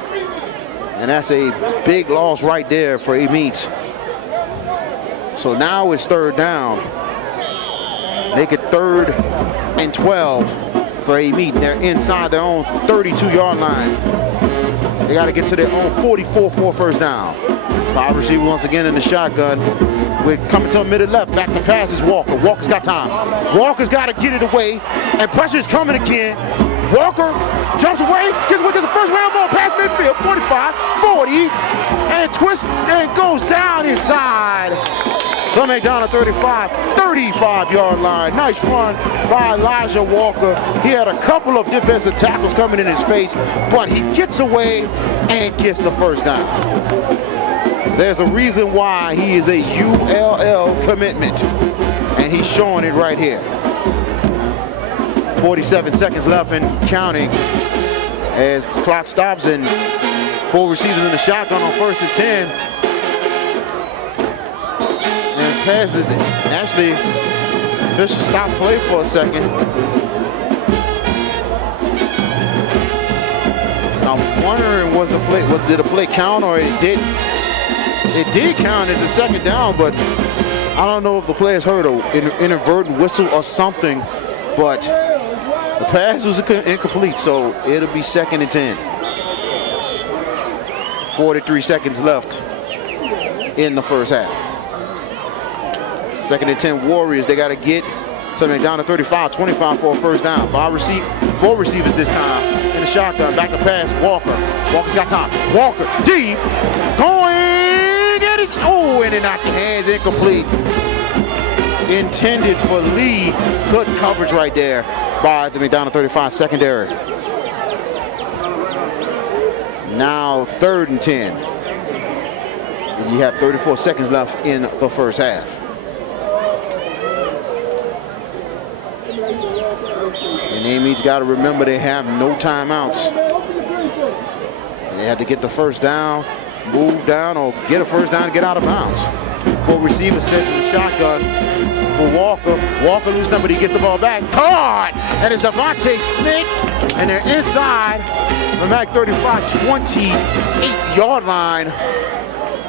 And that's a big loss right there for Amite. So now it's 3rd down. Make it 3rd and 12 for Amite. They're inside their own 32-yard line. They got to get to their own 44 for a first down. 5 receivers once again in the shotgun. We're coming to a middle left. Back to pass is Walker. Walker's got time. Walker's got to get it away. And pressure is coming again. Walker jumps away, gets the first round ball past midfield, 45, 40, and twists and goes down inside the McDonogh 35, 35-yard line. Nice run by Elijah Walker. He had a couple of defensive tackles coming in his face, but he gets away and gets the first down. There's a reason why he is a ULL commitment, and he's showing it right here. 47 seconds left and counting as the clock stops and 4 receivers in the shotgun on 1st and 10. And passes. Actually, Fisher stopped play for a second. And I'm wondering, did the play count or it didn't? It did count as a 2nd down, but I don't know if the players heard an inadvertent whistle or something, but the pass was incomplete, so it'll be 2nd and 10. 43 seconds left in the first half. 2nd and 10 Warriors. They got to get to McDonogh 35, 25 for a first down. 4 receivers this time in the shotgun. Back to pass, Walker. Walker's got time. Walker, deep, going, and it's, and it knocked the hands incomplete. Intended for Lee. Good coverage right there by the McDonogh 35 secondary. Now 3rd and 10. And you have 34 seconds left in the first half. And Amite's got to remember they have no timeouts. They had to get the first down, move down, or get a first down to get out of bounds. 4 receivers set to the shotgun for Walker. Walker loses number, he gets the ball back. Caught! And it's Devontae Smith, and they're inside the MAC 35, 28-yard line.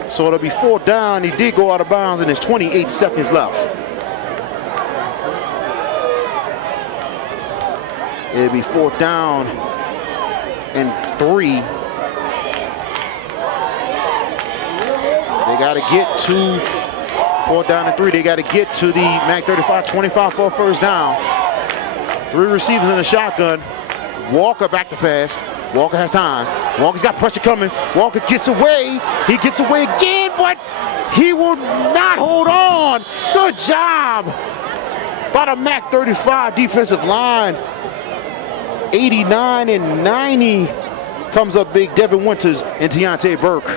So it'll be 4th down. He did go out of bounds, and there's 28 seconds left. It'll be 4th down and 3. They got to get to 4th down and 3. They got to get to the MAC 35, 25 for a first down. 3 receivers in a shotgun. Walker back to pass. Walker has time. Walker's got pressure coming. Walker gets away. He gets away again, but he will not hold on. Good job by the MAC 35 defensive line. 89 and 90 comes up big. Devin Winters and Deontay Burke.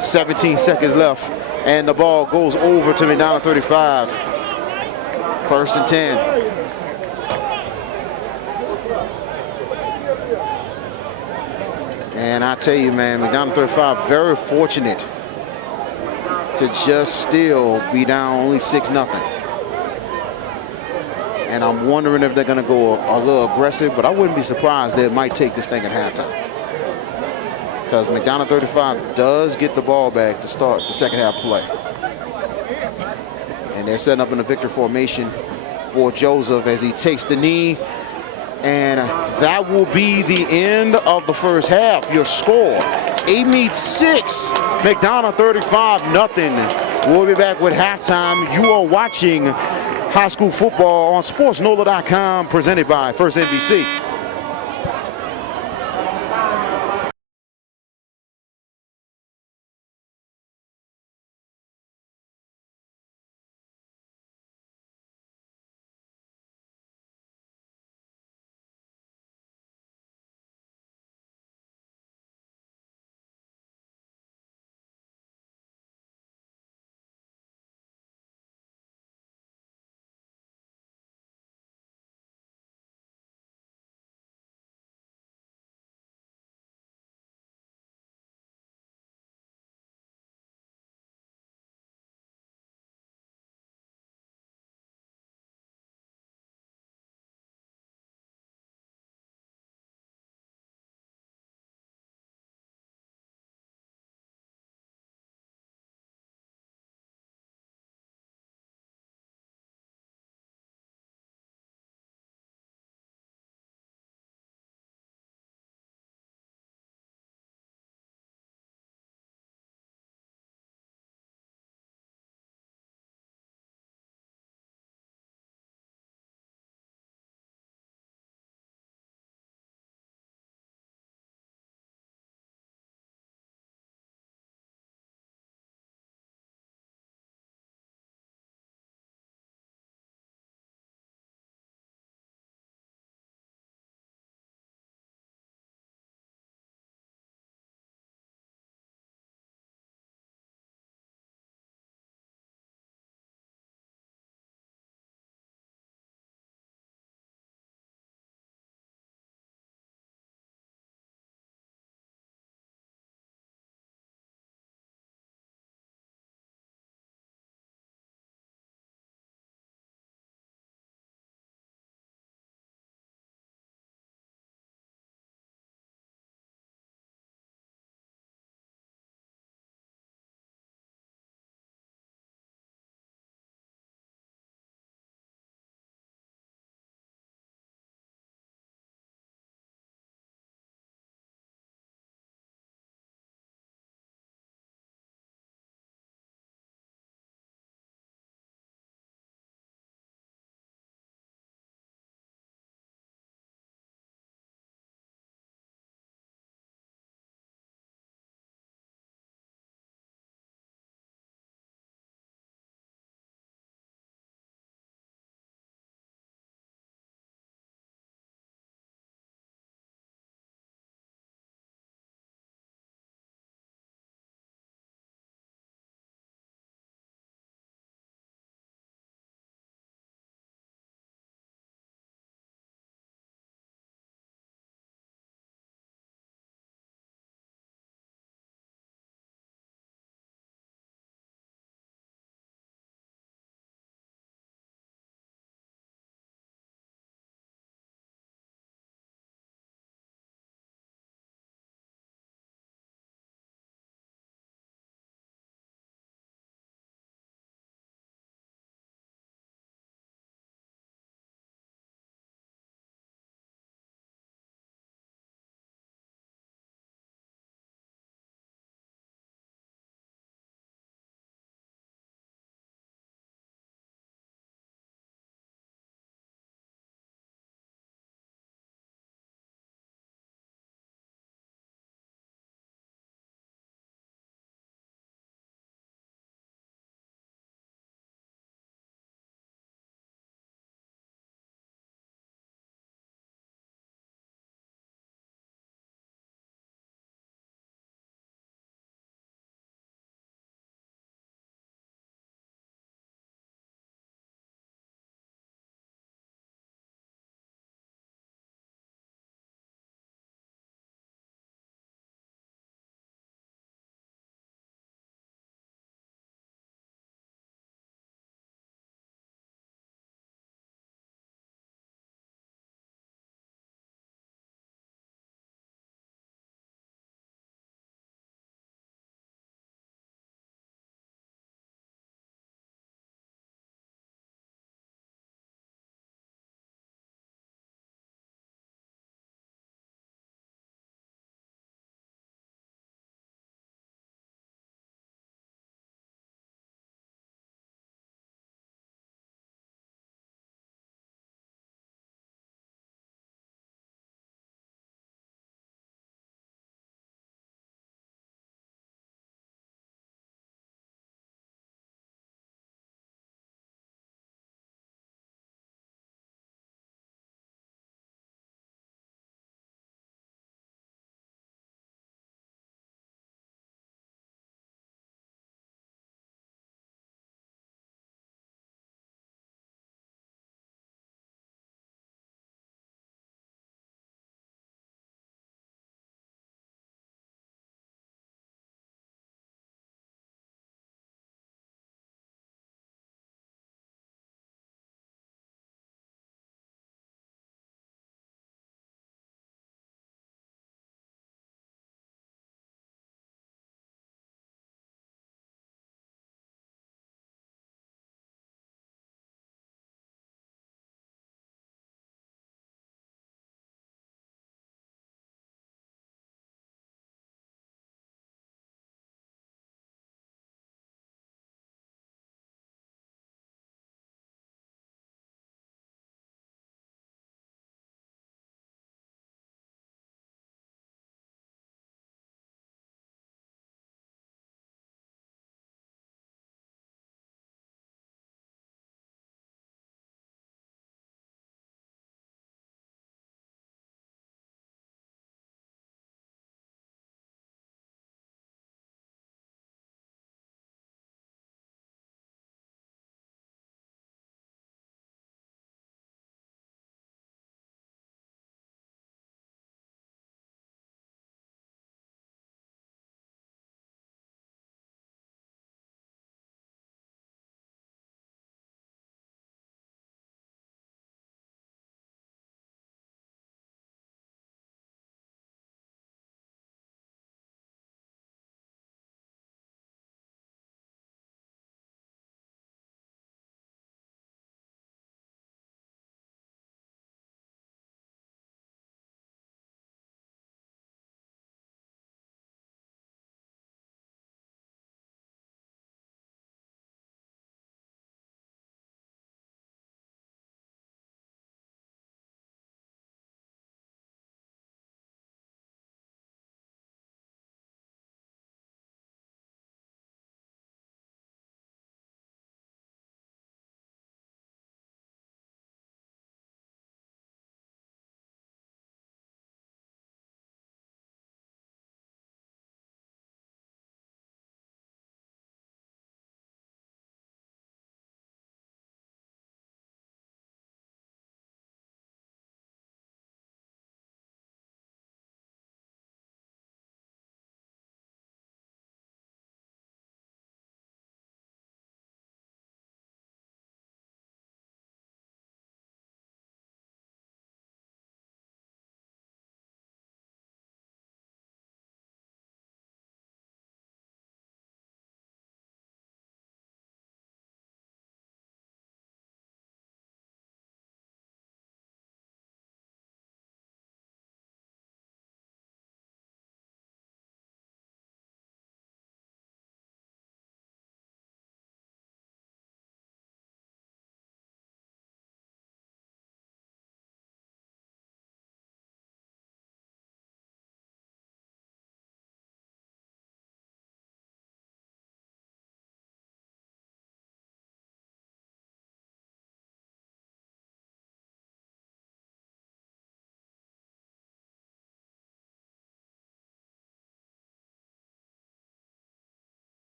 17 seconds left, and the ball goes over to McDonogh 35. 1st and 10. And I tell you, man, McDonogh 35 very fortunate to just still be down only 6-0. And I'm wondering if they're going to go a little aggressive, but I wouldn't be surprised they might take this thing at halftime. Because McDonogh 35 does get the ball back to start the second half play. And they're setting up in a victor formation for Joseph as he takes the knee. And that will be the end of the first half. Your score, Amite 6, McDonogh 35 nothing. We'll be back with halftime. You are watching high school football on SportsNola.com, presented by First NBC.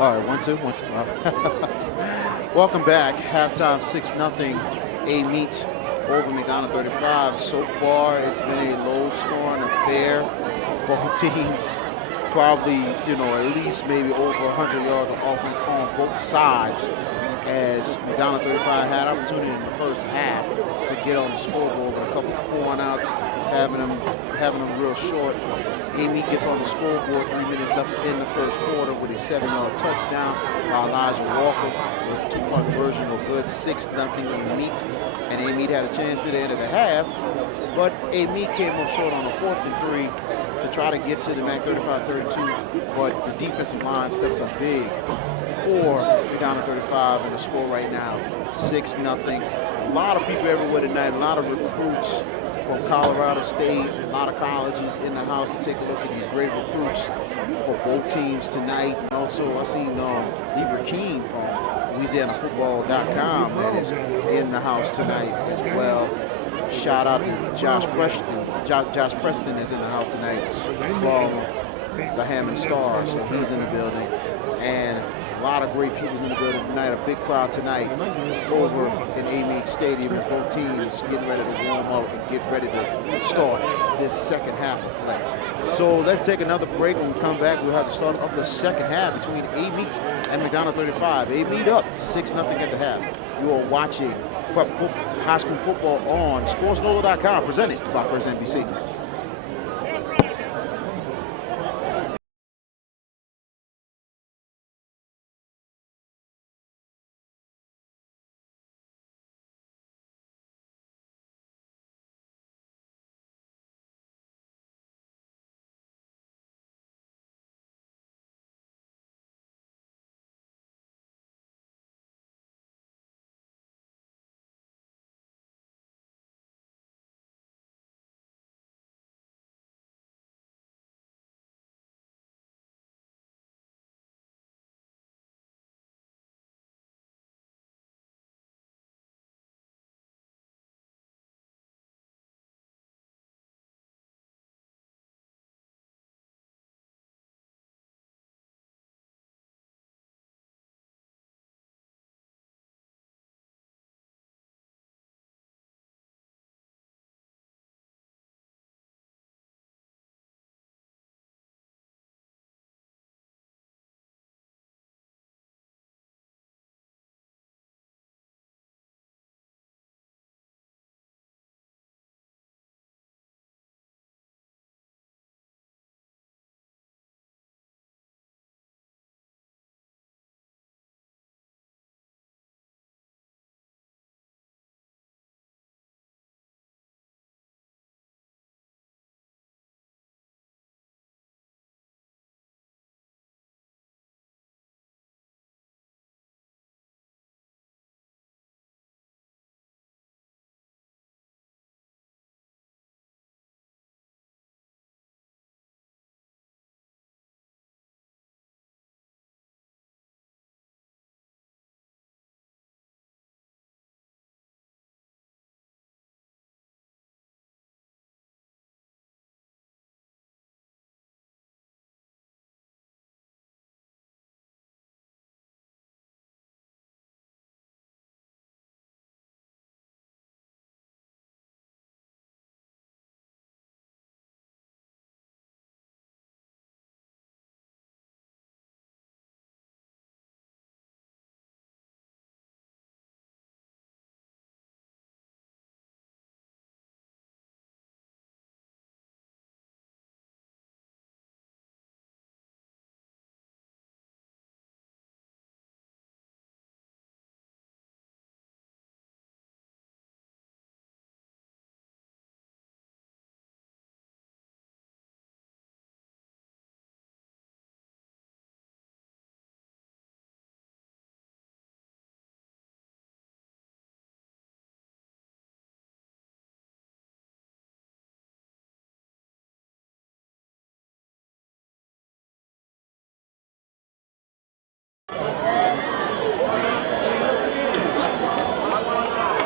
All right, 1-2, 1-2. Welcome back. Halftime 6-0. Amite over McDonogh 35. So far, it's been a low-scoring affair. Both teams probably, at least maybe over 100 yards of offense on both sides, as McDonogh 35 had opportunity in the first half to get on the scoreboard with a couple of point-outs, having them real short. Amite gets on the scoreboard 3 minutes left in the first quarter with a 7-yard touchdown by Elijah Walker. The two-point conversion was good, 6-0 Amite. And Amite had a chance to the end of the half, but Amite came up short on a 4th and 3 to try to get to the MAC 35-32, but the defensive line steps up big for McDonogh 35, and the score right now, 6-0. A lot of people everywhere tonight, a lot of recruits from Colorado State, a lot of colleges in the house to take a look at these great recruits for both teams tonight. And also, I seen Lieber Keene from LouisianaFootball.com that is in the house tonight as well. Shout out to Josh Preston. Josh Preston is in the house tonight from the Hammond Star, so he's in the building. And a lot of great people in the building tonight. A big crowd tonight over in Amite Stadium as both teams getting ready to warm up and get ready to start this second half of play. So let's take another break. When we come back, we'll have the start of the second half between Amite and McDonogh 35. Amite up 6-0 at the half. You are watching high school football on SportsNola.com, presented by First NBC.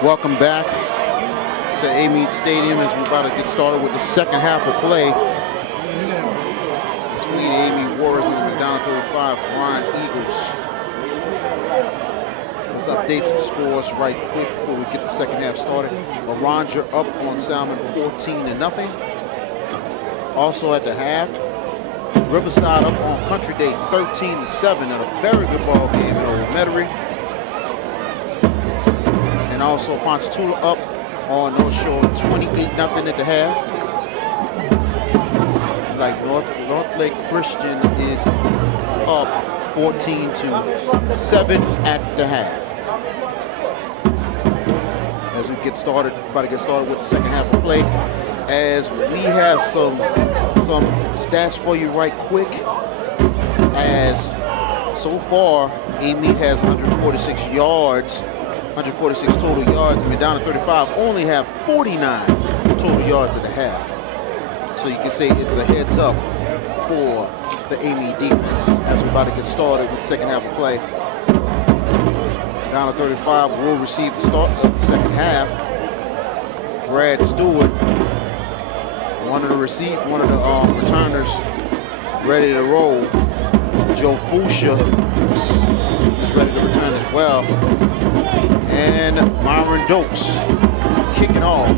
Welcome back to Amite Stadium as we're about to get started with the second half of play between Amite Warriors and the McDonogh 35 Ron Eagles. Let's update some scores right quick before we get the second half started. Arranger up on Salmon 14-0. Also at the half, Riverside up on Country Day 13-7 in a very good ball game in Old Metairie. And also Ponchatoula up on North Shore 28-0 at the half. Like North Lake Christian is up 14-7 at the half. As we get started, about to get started with the second half of play, as we have some stats for you right quick. As so far, Amite has 146 yards, 146 total yards, and McDonogh 35 only have 49 total yards at the half. So you can say it's a heads up for the Amite defense as we're about to get started with the second half of play. McDonogh 35 will receive the start of the second half. Brad Stewart, one of the returners, ready to roll. Joe Fuchsia is ready to return as well. And Myron Dokes kicking off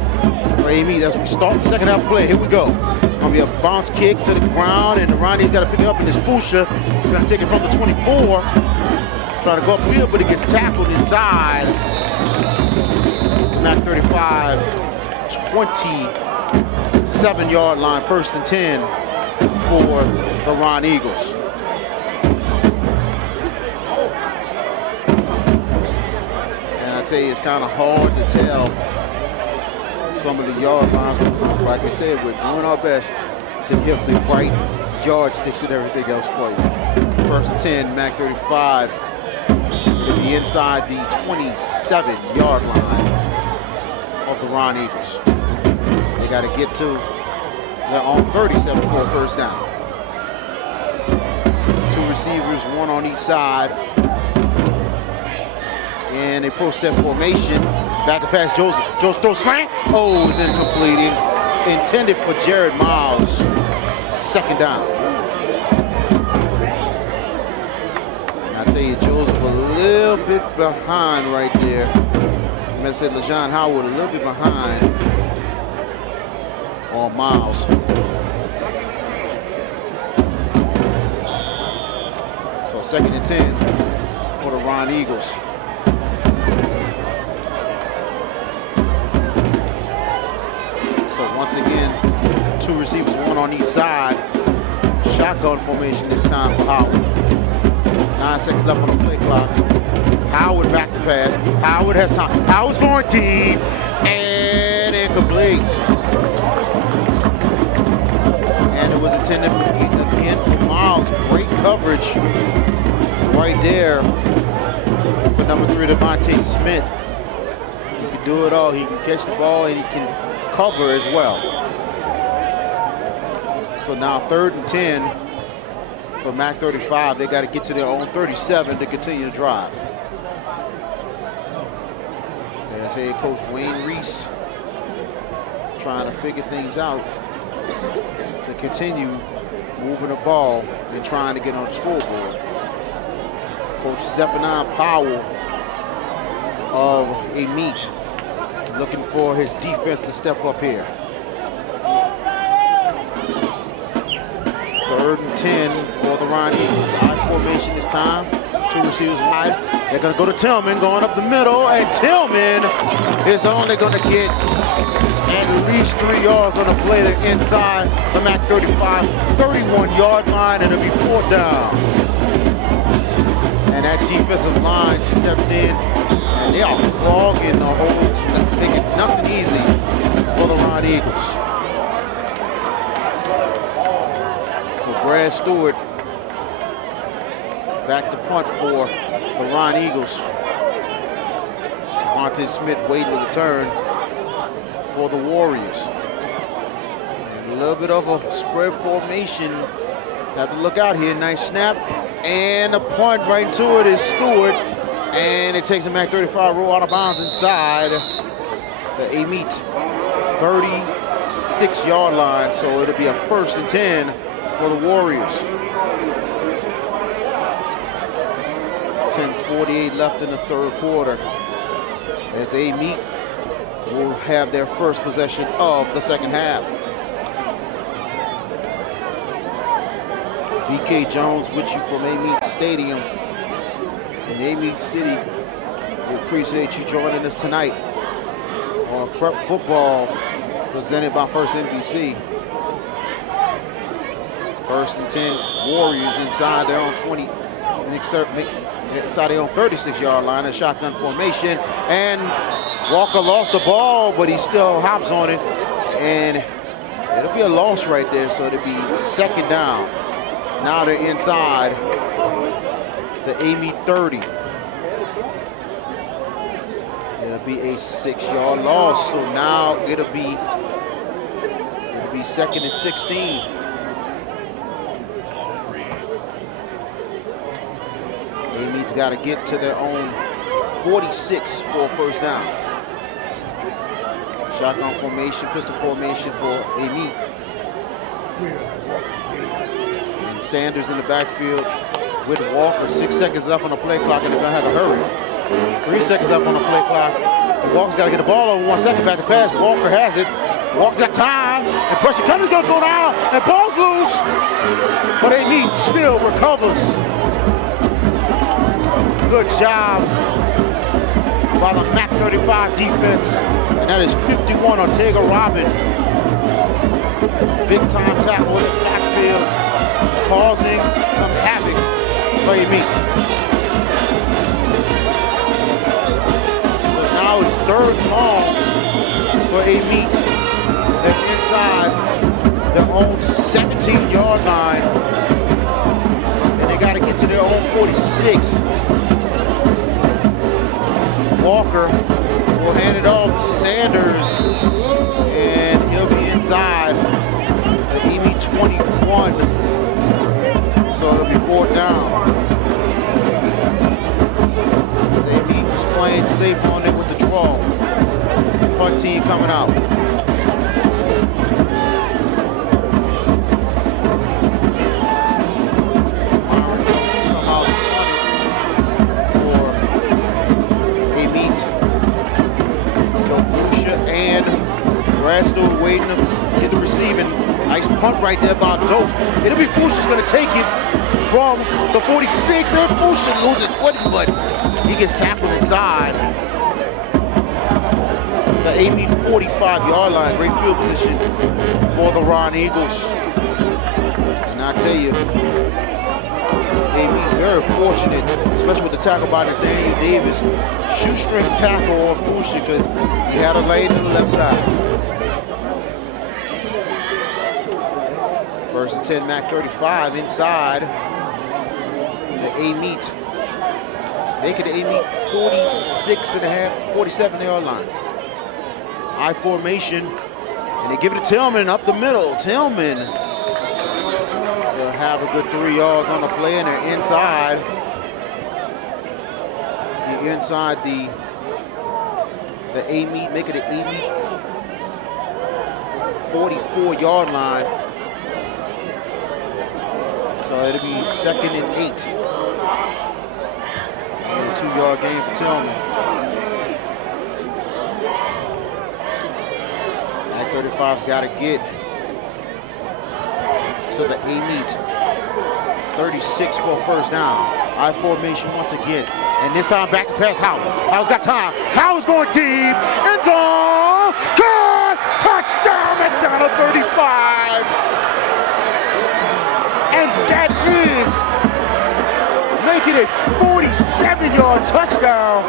for Amite as we start the second half of play. Here we go. It's going to be a bounce kick to the ground, and Ronnie's got to pick it up, and this Fuchsia is going to take it from the 24. Trying to go upfield, but he gets tackled inside. Mac 35, 27-yard line, 1st and 10 for the Ron Eagles. And I tell you, it's kind of hard to tell some of the yard lines, but like I said, we're doing our best to give the right yardsticks and everything else for you. 1st and 10, Mac 35. It'll be inside the 27-yard line of the Ron Eagles. They got to get to their own 37 for a first down. 2 receivers, 1 on each side. And a pro-step formation. Back to pass, Joe's throw slant. Oh, it's incomplete. Intended for Jared Miles. 2nd down. I tell you, Joe's a little bit behind right there. I said LaJohn Howard a little bit behind on Miles. So 2nd and 10 for the Ron Eagles. So once again, 2 receivers, 1 on each side. Shotgun formation this time for Howard. 9 seconds left on the play clock. Howard back to pass. Howard has time. Howard's going deep and incomplete. And it was intended again for Miles. Great coverage right there for number 3, Devontae Smith. He can do it all. He can catch the ball and he can cover as well. So now 3rd and 10. For Mac 35, they got to get to their own 37 to continue to drive. As head coach Wayne Reese trying to figure things out to continue moving the ball and trying to get on the scoreboard. Coach Zephaniah Powell of Amite looking for his defense to step up here. 3rd and 10 for the Ron Eagles. I formation this time. 2 receivers wide. They're going to go to Tillman, going up the middle, and Tillman is only going to get at least 3 yards on the play. They're inside the Mac 35, 31-yard line, and it'll be 4th down. And that defensive line stepped in, and they are clogging the holes, making nothing easy for the Ron Eagles. Brad Stewart back to punt for the Ron Eagles. Devontae Smith waiting to return for the Warriors. And a little bit of a spread formation. Have to look out here. Nice snap. And a punt right into it is Stewart. And it takes a Mac 35 roll out of bounds inside the Amite 36-yard line. So it'll be a 1st and 10 for the Warriors. 2:48 left in the third quarter as Amite will have their first possession of the second half. BK Jones with you from Amite Stadium in Amite City. We appreciate you joining us tonight on Prep Football presented by First NBC. First and 10 Warriors inside their own 20, inside their own 36-yard line, a shotgun formation, and Walker lost the ball, but he still hops on it, and it'll be a loss right there, so it'll be second down. Now they're inside the Amite 30. It'll be a 6-yard loss, so now it'll be second and 16. Amite's got to get to their own 46 for a first down. Shotgun formation, pistol formation for Amite. And Sanders in the backfield with Walker. 6 seconds left on the play clock, and they're going to have to hurry. 3 seconds left on the play clock. And Walker's got to get the ball over 1 second back to pass. Walker has it. Walker's got time, and pressure comes, going to go down, and ball's loose. But Amite still recovers. Good job by the MAC 35 defense, and that is 51 Ortega Robin. Big time tackle in the backfield, causing some havoc for Amite. So now it's third and long for Amite. They're inside their own 17-yard line, and they got to get to their own 46. Walker will hand it off to Sanders, and he'll be inside the Amite 21. So it'll be fourth down. Amite was playing safe on there with the draw. Punt team coming out. Brad Stewart waiting to get the receiving. Nice punt right there by Doak. It'll be Fuchsia's going to take it from the 46, and Fuchsia loses footing, but he gets tackled inside the Amite 45-yard line. Great field position for the Ron Eagles. And I tell you, Amite very fortunate, especially with the tackle by Nathaniel Davis. Shoestring tackle on Fuchsia because he had a lane to the left side. First and 10, MAC 35 inside the Amite. Make it the Amite 47-yard line. I formation, and they give it to Tillman up the middle. Tillman will have a good 3 yards on the play, and they're inside. Inside the Amite, make it the Amite 44-yard line. So it'll be second and 8. And a 2-yard gain for Tillman. MAC 35's got to get to the Amite 36 for a first down. I formation once again. And this time back to pass Howard. Howard's got time. Howard's going deep. End zone. Good. Touchdown, McDonogh 35. And that is making it 47-yard touchdown.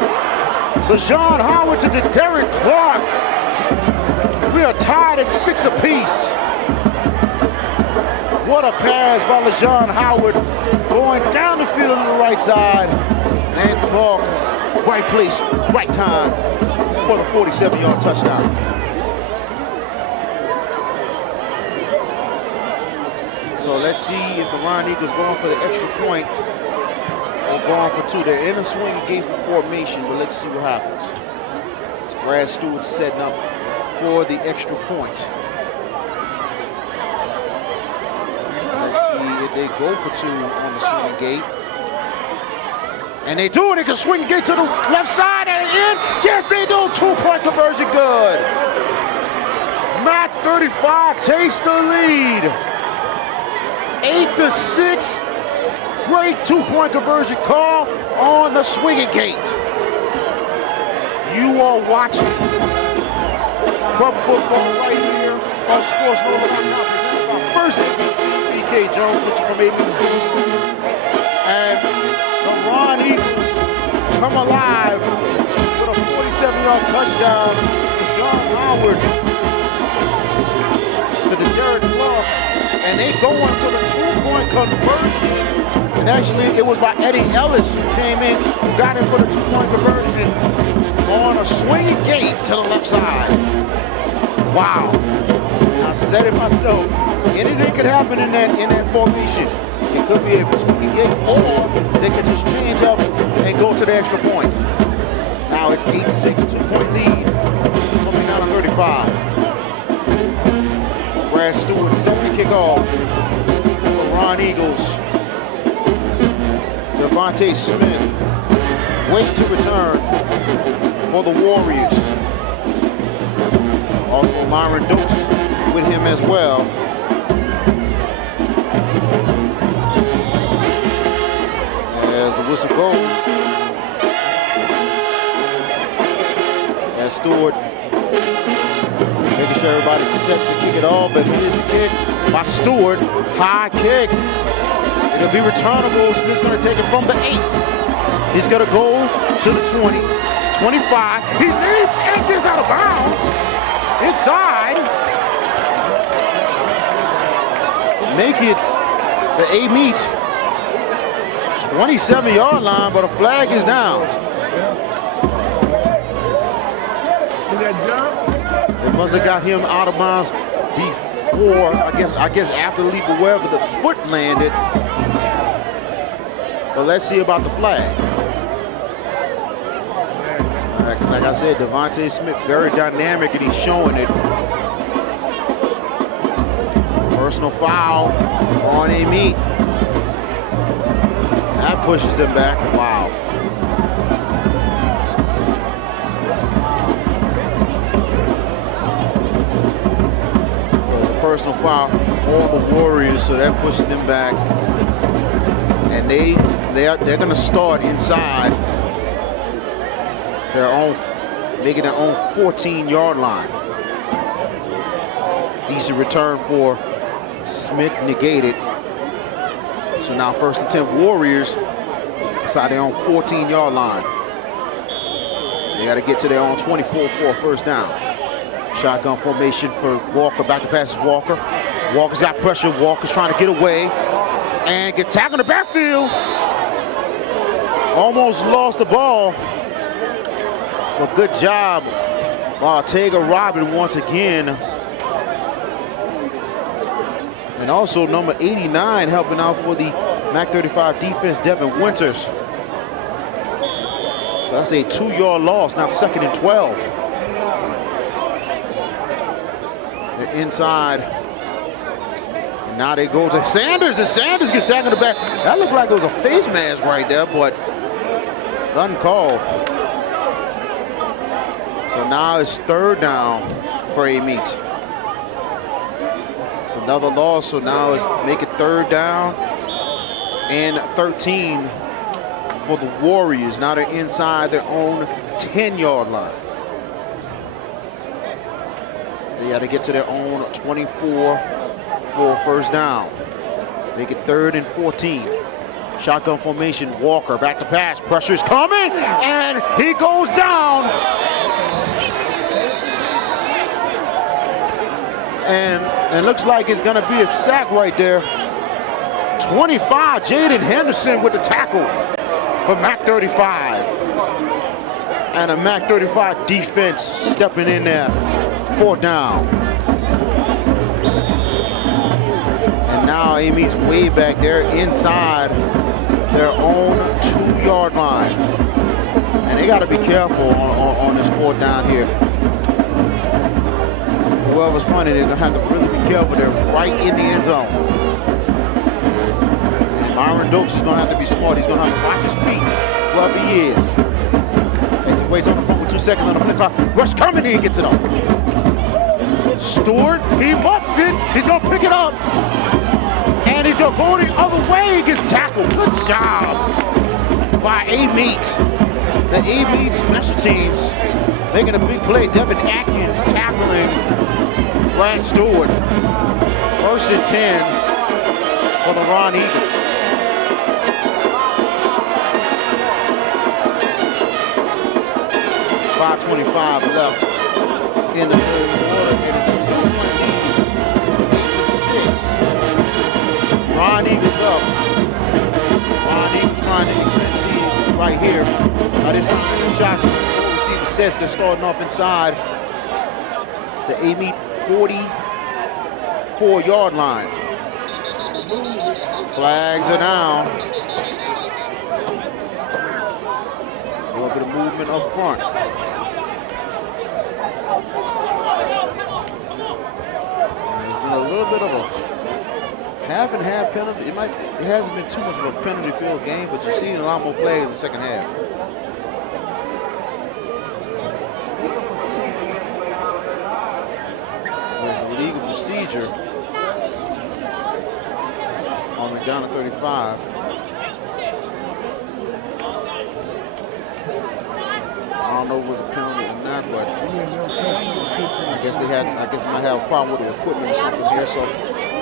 LaJohn Howard to the Derek Clark. We are tied at 6 apiece. What a pass by LaJohn Howard, going down the field to the right side. And Clark, right place, right time for the 47-yard touchdown. So let's see if the Ron Eagles going for the extra point or going for 2. They're in a swing game formation, but let's see what happens. It's Brad Stewart setting up for the extra point. Let's see if they go for 2 on the swing gate. And they do it. They can swing and get to the left side and in. Yes, they do. 2-point conversion good. Mac 35 takes the lead. 8-6. Great 2-point conversion call on the swinging gate. You are watching club football right here on Sports Nola.com. First NBC, BK Jones, which is from ABC. And the Ron Eagles come alive with a 47-yard touchdown to Sean Howard to the Jared Clough. And they going for the 2-point conversion. And actually, it was by Eddie Ellis who came in, who got in for the 2-point conversion on a swinging gate to the left side. Wow. And I said it myself. Anything could happen in that formation. It could be a swinging gate, or they could just change up and go to the extra point. Now it's 8-6, 2-point lead. Coming down to 35. Brad Stewart setting the kickoff for the Ron Eagles. Devontae Smith wait to return for the Warriors. Also Myron Dukes with him as well. As the whistle goes, as Stewart making sure everybody's set to kick it off, but here's the kick by Stewart. High kick. It'll be returnable. Smith's going to take it from the 8. He's going to go to the 20, 25. He leaps and gets out of bounds. Inside. Make it the Amite 27-yard line, but a flag is down. See that jump? It must have got him out of bounds before, I guess after the leap or wherever the foot landed. But let's see about the flag. Like I said, Devontae Smith, very dynamic, and he's showing it. Personal foul on Amite. That pushes them back. Wow. So it's a personal foul on the Warriors, so that pushes them back. And they're going to start inside their own, making their own 14-yard line. Decent return for Smith, negated. So now first and 10 Warriors inside their own 14-yard line. They got to get to their own 24 for a first down. Shotgun formation for Walker. Back to pass is Walker. Walker's got pressure. Walker's trying to get away and get tackled in the backfield. Almost lost the ball. But good job by Tega Robin once again. And also number 89 helping out for the MAC 35 defense, Devin Winters. So that's a 2-yard loss, now 2nd and 12. They're inside. And now they go to Sanders, and Sanders gets tackled in the back. That looked like it was a face mask right there, but uncalled. So now it's 3rd down for Amite. It's another loss, so now it's make it 3rd down and 13 for the Warriors. Now they're inside their own 10-yard line. They got to get to their own 24 for a first down. Make it 3rd and 14. Shotgun formation, Walker back to pass. Pressure is coming, and he goes down. And it looks like it's going to be a sack right there. 25, Jaden Henderson with the tackle for MAC 35. And a MAC 35 defense stepping in there. 4th down. And now Amy's way back there inside their own 2-yard line. And they got to be careful on this 4th down here. Whoever's punting, they're going to have to really be careful. They're right in the end zone. And Myron Dukes is going to have to be smart. He's going to have to watch his feet whoever he is. As he waits on the phone with 2 seconds on the play clock. Rush coming in, gets it off. Stewart, he muffs it. He's going to pick it up. And he's going to go the other way. He gets tackled. Good job by Amite. The Amite special teams making a big play. Devin Atkins tackling Brad Stewart. 1st and 10 for the Ron Eagles. .25 left in the third quarter. It is a 2-1 lead. 8-6. Ron Eagles up. Ron Eagles trying to extend the lead right here. Now this time in the shot. Receiver sets. They're starting off inside the Amite 44-yard line. Flags are down. A little bit of movement up front. There's been a little bit of a half and half penalty. It hasn't been too much of a penalty field game, but you've seen a lot more plays in the second half. There's a legal procedure on McDonogh 35. I don't know if it was a penalty or not, but I guess they might have a problem with the equipment or something here. So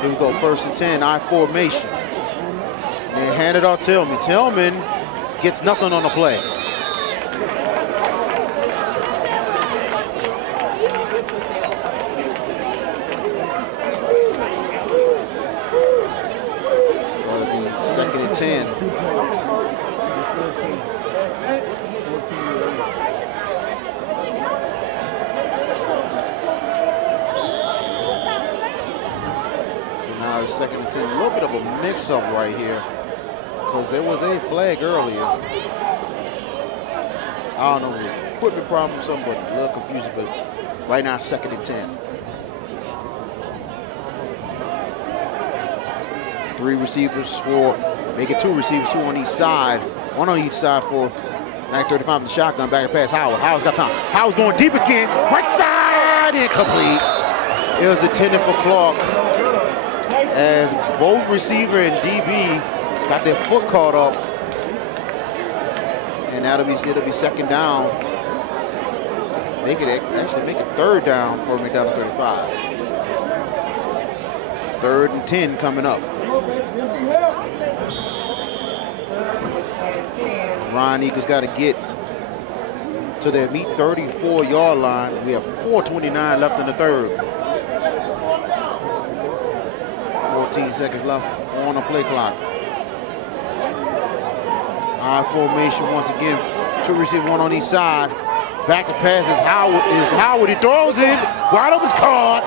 here we go, 1st and 10, I formation. And they hand it off Tillman. Tillman gets nothing on the play. So it'll be 2nd and 10. Now it's 2nd and 10. A little bit of a mix-up right here because there was a flag earlier. I don't know if it was an equipment problem or something, but a little confusing. But right now, 2nd and 10. 3 receivers for, make it 2 receivers, 2 on each side. 1 on each side for Mac 35 in the shotgun. Back to pass Howard. Howard's got time. Howard's going deep again. Right side, incomplete. It was intended for Clark, as both receiver and DB got their foot caught up. And it'll be 2nd down. Actually make it 3rd down for McDonogh 35. 3rd and 10 coming up. Ron Eagles got to get to their Amite 34-yard line. We have 4:29 left in the 3rd. 14 seconds left on the play clock. I formation once again. 2 receivers, 1 on each side. Back to pass is Howard. He throws it. Wide open, caught.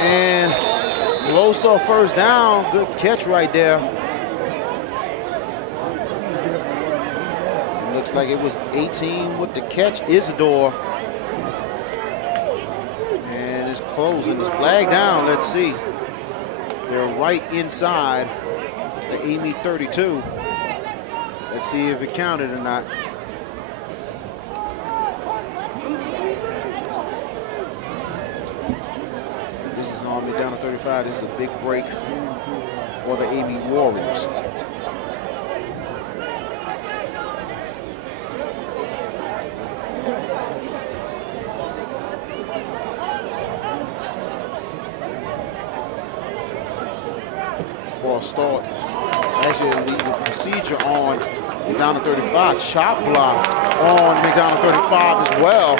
And close to a 1st down. Good catch right there. It looks like it was 18 with the catch. Isidore. And it's closing. It's flagged down. Let's see. They're right inside the Amite 32. Let's see if it counted or not. This is on McDonogh 35. This is a big break for the Amite Warriors. For a start, actually a legal procedure on McDonogh 35, chop block on McDonogh 35 as well.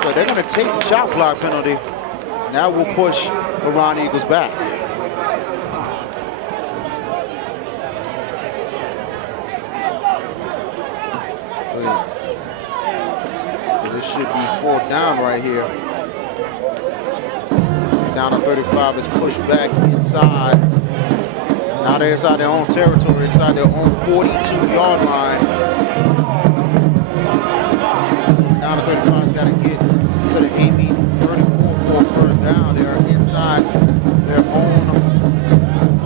So they're going to take the chop block penalty. Now we'll push the Ron Eagles back. So this should be 4th down right here. McDonogh 35 is pushed back inside. Now they're inside their own territory, inside their own 42-yard line. So McDonogh 35's got to get to the Amite 34 for a 1st down. They're inside their own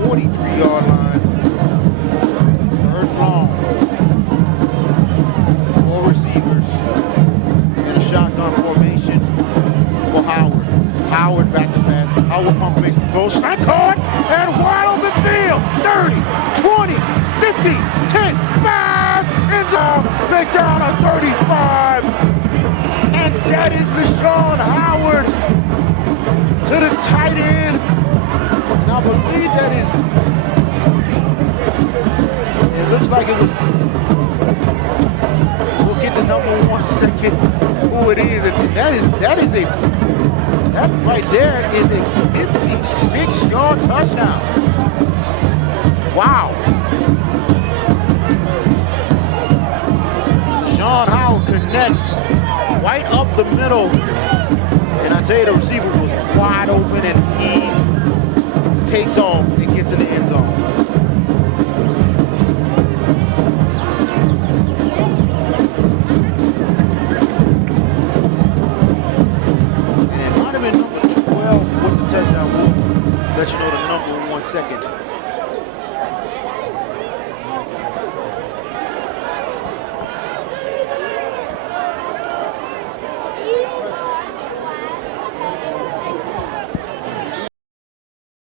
43-yard line. 3rd long. shotgun formation for Howard. Howard back to pass. Howard pump fakes. Goes strike hard and wide open field. 30, 20, 50, 10, 5. End zone. McDonogh 35. And that is LaShawn Howard to the tight end. And I believe that is. It looks like it was. We'll get the number 1 second who it is. And that right there is a 56-yard touchdown. Wow. Sean Howard connects right up the middle. And I tell you, the receiver was wide open and he takes off and gets in the end zone. Let you know the number 1 second.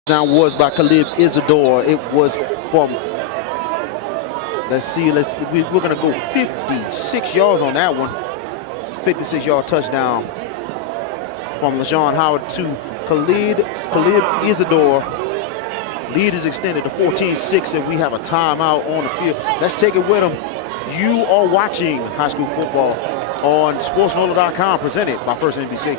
Now was by Khalid Isidore. It was from, let's see, we're gonna go 56 yards on that one. 56-yard touchdown from LaShawn Howard to Khalid Isidore. Lead is extended to 14-6, and we have a timeout on the field. Let's take it with them. You are watching high school football on SportsNola.com, presented by First NBC.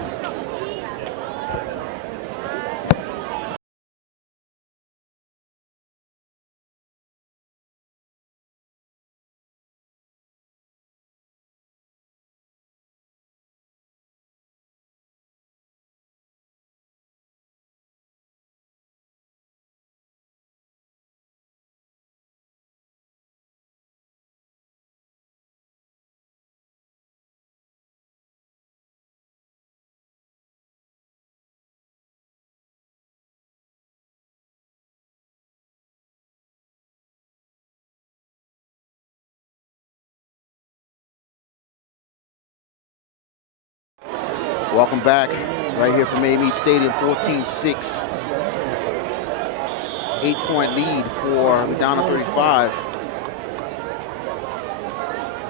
Welcome back right here from Amite Stadium, 14-6. 8-point lead for McDonogh 35.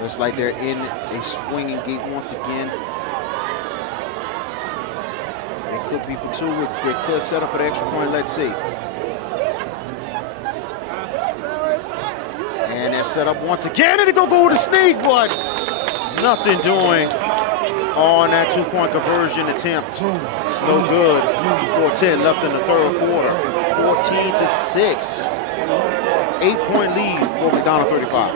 Looks like they're in a swinging gate once again. It could be for 2. It could set up for the extra point. Let's see. And they're set up once again, and they go with a sneak, but nothing doing on that 2-point conversion attempt. It's no good. 4:10 left in the third quarter. 14-6. 8-point lead for McDonogh 35.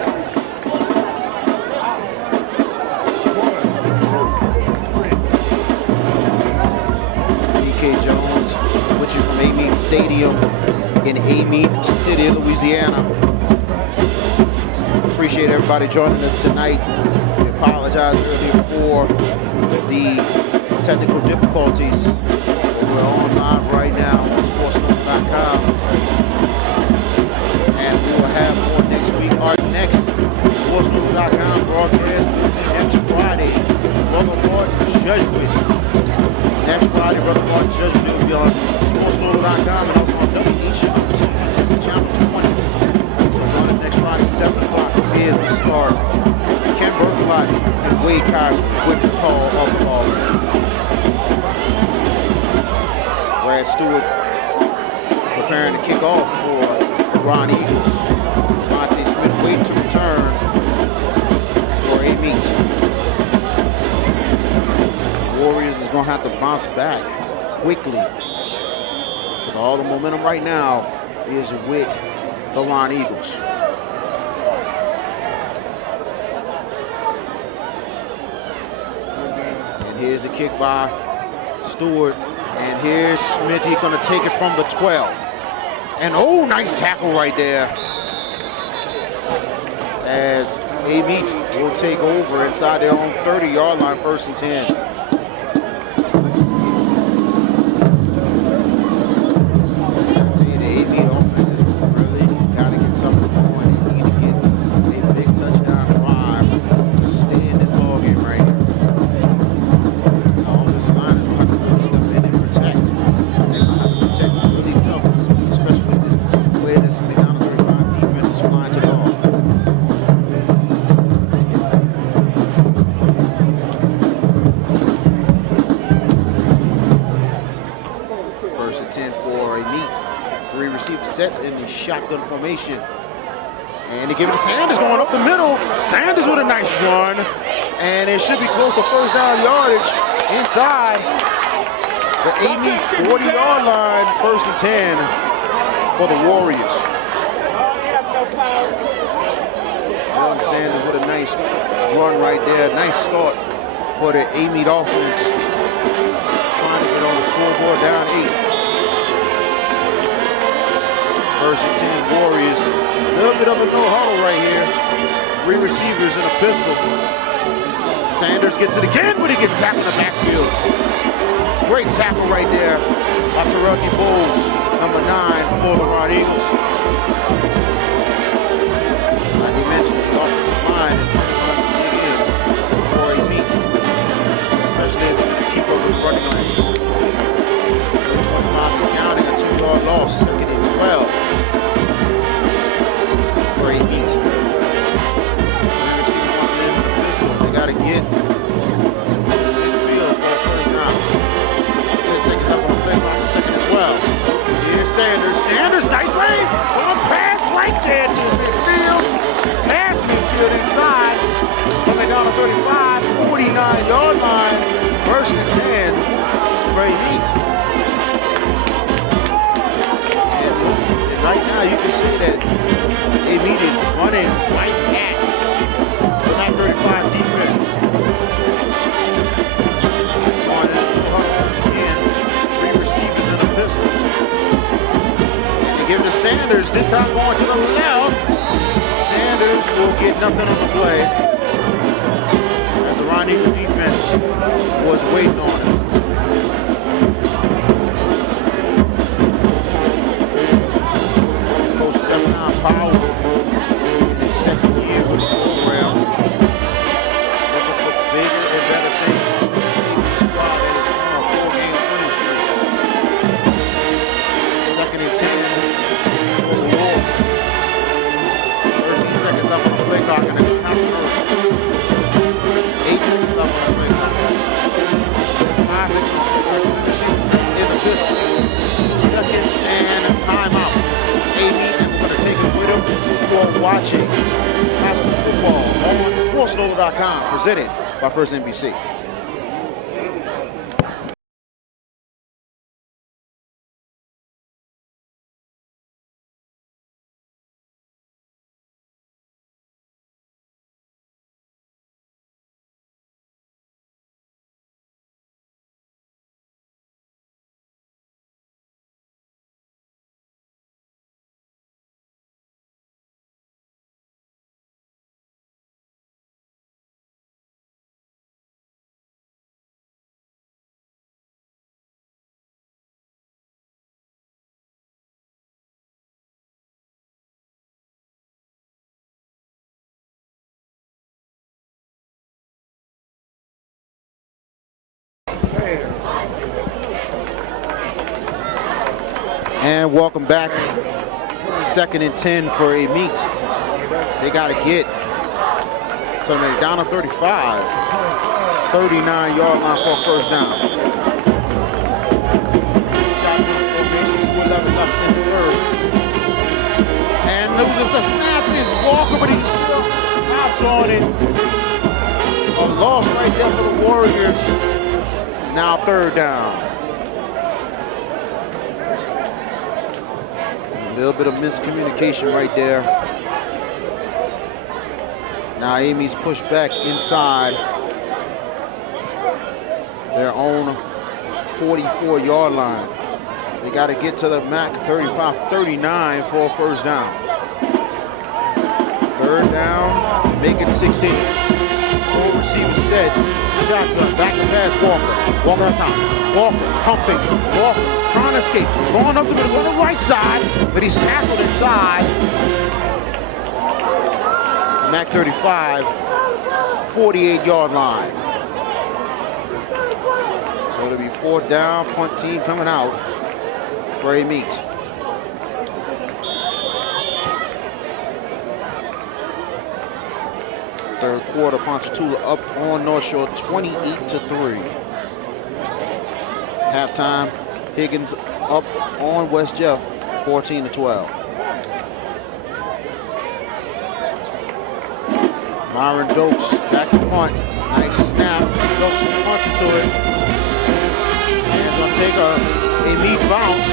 PK Jones with you from Amite Stadium in Amite City, Louisiana. Appreciate everybody joining us tonight. We apologize earlier for the technical difficulties. We're on live right now on SportsNola.com. And we will have more next week. Our next SportsNola.com broadcast will be next Friday. Brother Martin Judgment. Next Friday, Brother Martin Judgment will be on SportsNola.com and also on WHMT Channel 20. So join us next Friday, 7 o'clock. Here's the start. Ken Bertolot and Wade Cox with the call of the ball. Brad Stewart preparing to kick off for the Ron Eagles. Monte Smith waiting to return for Amite. Warriors is going to have to bounce back quickly because all the momentum right now is with the Ron Eagles. Here's the kick by Stewart, and here's Smith. He's going to take it from the 12. And oh, nice tackle right there. As Amite will take over inside their own 30-yard line, 1st and 10. I tell you, the Amite offense is really got to get something going. They need to get a big touchdown drive to stay in this ballgame right here. for Amite. 3 receiver sets in the shotgun formation. And they give it to Sanders going up the middle. Sanders with a nice run. And it should be close to first down yardage inside the Amite 40-yard line, 1st and 10 for the Warriors. Young Sanders with a nice run right there. Nice start for the Amite offense. Trying to get on the scoreboard, down 8. 1st and 10 Warriors. A little bit of a no huddle right here. 3 receivers and a pistol. Sanders gets it again, but he gets tackled in the backfield. Great tackle right there by Terrell Bowles, number 9 for the Ron Eagles. Like he mentioned, the offensive line is dig in for a meet, especially if they can keep up with running lanes. 25 counting, a 2-yard loss, 2nd and 12 for a meet. They got to get midfield for first down. 10 seconds up on the play clock, 2nd and 12. Here's Sanders. Sanders, nice lane. One pass right there to midfield. Pass midfield inside. Coming down to 35, 49-yard line. 1st and 10 for Amite. And right now you can see that Amite is running right at the 935 defense. On once again, 3 receivers and a pistol. And they give it to Sanders, this time going to the left. Sanders will get nothing on the play as the Ron Eagle defense was waiting on him. Coach 7-9 Powell in his 2nd year with the program. Looking for bigger and better things. The squad that is on a 4-game winning streak. 2nd and 10 for the Wolves. 13 seconds left on the play clock and they're counting early. 8 seconds left on the play clock. 5 seconds in the pistol. 2 seconds and a timeout. Amite, and we're going to take it with him. You are watching high school football on SportsNova.com, presented by First NBC. And welcome back. 2nd and 10 for Amite. They got to get so they're down to 35. 39-yard line for a first down. 2:11 left in the 3rd. And loses the snap is Walker, but he still hops on it. A loss right there for the Warriors. Now 3rd down. A little bit of miscommunication right there. Now Amy's pushed back inside their own 44-yard line. They got to get to the MAC 35-39 for a first down. 3rd down, make it 16. 4 receiver sets, shotgun, back to pass Walker. Walker has time. Walker, pump fakes. Walker trying to escape. Going up the middle on the right side, but he's tackled inside. MAC 35, 48-yard line. So it'll be 4th down, punt team coming out for Amite. Third quarter, Ponchatoula up on North Shore 28-3. Halftime, Higgins up on West Jeff, 14-12. Myron Dokes back to punt. Nice snap. Dokes punts into it. And it's going to take a Amite bounce.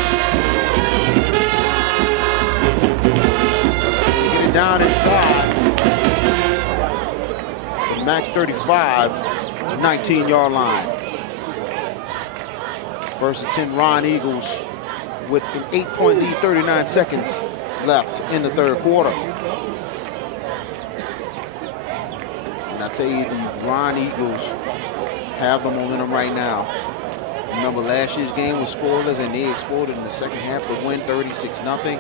Get it down inside. The MAC 35, 19-yard line. First and 10, Ron Eagles with an 8-point lead, 39 seconds left in the third quarter. And I tell you, the Ron Eagles have the momentum right now. Remember, last year's game was scoreless, and they exploded in the second half to win 36-0.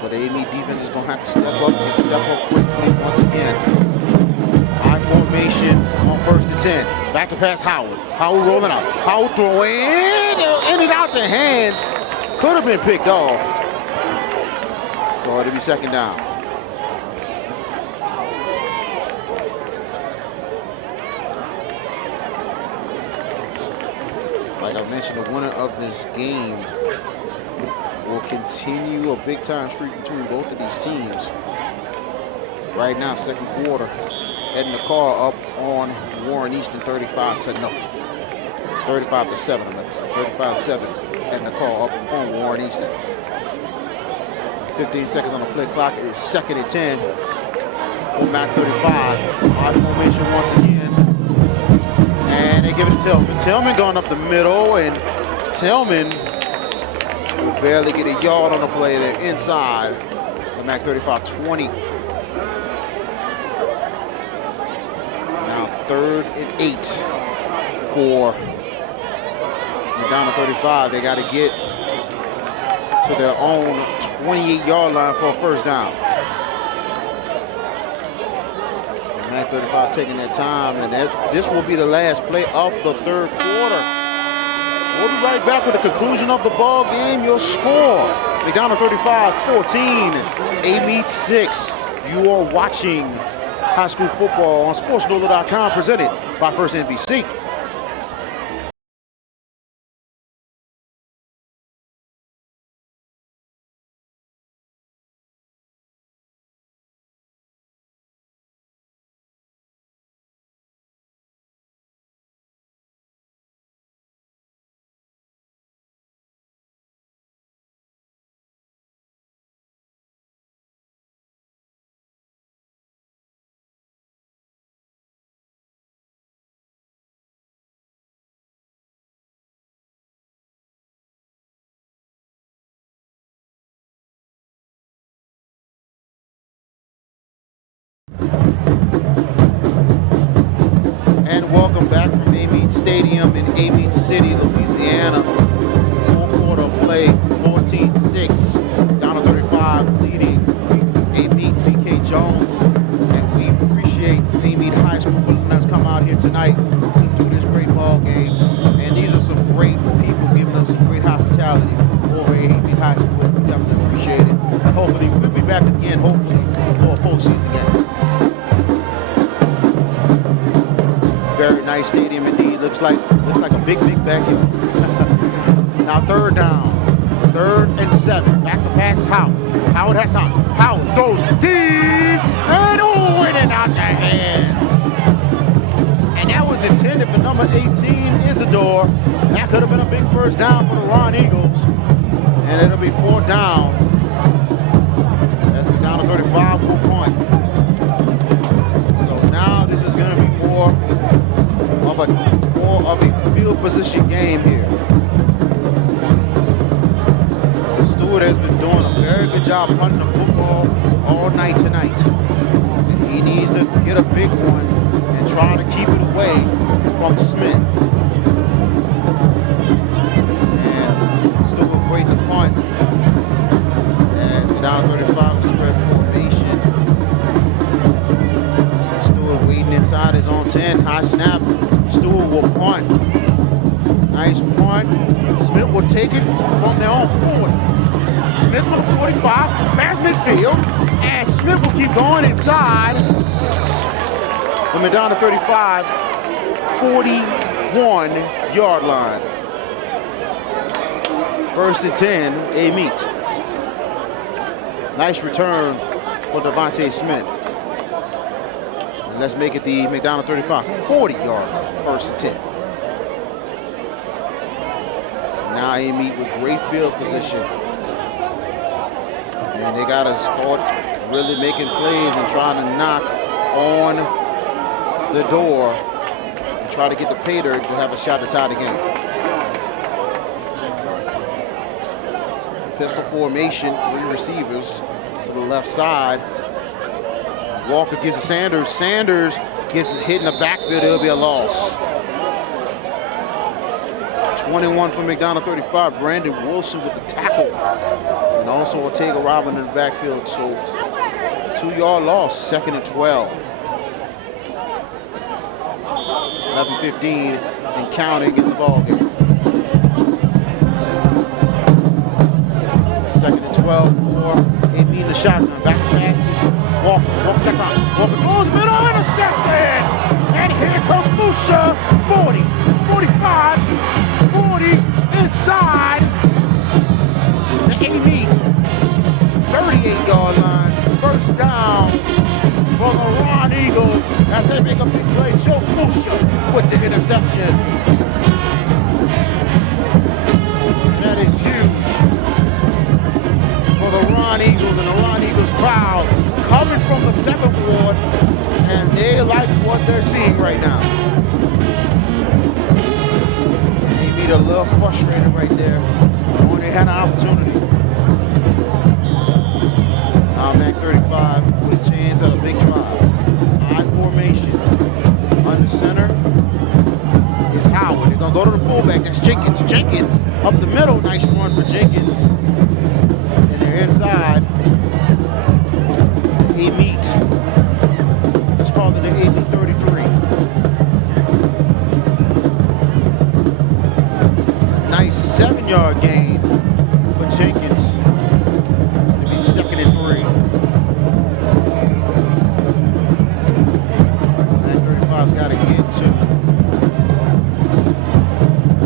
But the Amite defense is going to have to step up and step up quickly once again. High formation on first and 10. Back to pass Howard. Howard rolling out. Howard throwing in and out the hands. Could have been picked off. So it'll be second down. Like I mentioned, the winner of this game will continue a big-time streak between both of these teams. Right now, second quarter, heading the car up on Warren Easton, 35-7. I meant to say 35-7. Heading the car up on Warren Easton. 15 seconds on the play clock. It is second and 10 for MAC 35. High formation once again. And they give it to Tillman. Tillman going up the middle, and Tillman will barely get a yard on the play. They're inside the MAC 35, 20. Now 3rd and 8 for McDonogh 35. They got to get to their own 28-yard line for a first down. MAC 35 taking their time, and this will be the last play of the third quarter. We'll be right back with the conclusion of the ball game. Your score: McDonogh 35, 14, Amite 6. You are watching high school football on SportsNola.com, presented by First NBC. And welcome back from Amite Stadium in Amite City, Louisiana. Full quarter of play, 14-6. McDonogh 35 leading Amite, VK Jones. And we appreciate Amite High School for letting us come out here tonight to do this great ball game. And these are some great people giving us some great hospitality over at Amite High School. We definitely appreciate it. And hopefully we'll be back again, hopefully, for a postseason game. Very nice stadium indeed. Looks like a big backyard. Now 3rd down. 3rd and 7. Back to pass Howard. Howard has time. Howard throws deep and in and out the hands. And that was intended for number 18, Isidore. That could have been a big first down for the Ron Eagles. And it'll be 4th down. That's McDonogh 35 will point. So now this is going to be more of a field position game here. Stewart has been doing a very good job punting the football all night tonight. And he needs to get a big one and try to keep it away from Smith. And Stewart waiting to punt. And McDonogh 35 with the spread formation. Stewart waiting inside his own 10. High snap. Stewart will punt. Nice punt. Smith will take it from their own 40. Smith with a 45. Pass midfield. And Smith will keep going inside the McDonogh 35, 41-yard line. First and 10, Amite. Nice return for Devontae Smith. And let's make it the McDonogh 35, 40-yard first and 10. Now Amite with great field position. And they got to start really making plays and trying to knock on the door and try to get the pay dirt to have a shot to tie the game. Pistol formation, 3 receivers to the left side. Walker gives to Sanders. Sanders gets hit in the backfield. It'll be a loss. 21 for McDonogh 35. Brandon Wilson with the tackle. And also Ortega Robin in the backfield. So 2-yard loss, 2nd and 12. 11-15 and counting in the ball game. 2nd and 12 for Amite in the shotgun. Back to passes. Walker second time. Walker goes middle, intercepted. And here comes Musha. 40, 45, 40 inside the Amite 38-yard line. First down for the Ron Eagles as they make a big play. Joe Musha with the interception. That is huge for the Ron Eagles, and the Ron Eagles crowd coming from the 7th ward, and they like what they're seeing right now. Amite a little frustrated right there when they had an opportunity. Now Mac 35 with a chance at a big drive. High formation. Under center is Howard. They're going to go to the fullback. That's Jenkins. Jenkins up the middle. Nice run for Jenkins. And they're inside. The Amite. Let's call it the Amite 33. It's a nice 7-yard gain for Jenkins. It'll be 2nd and 3. Mac 35's got to get to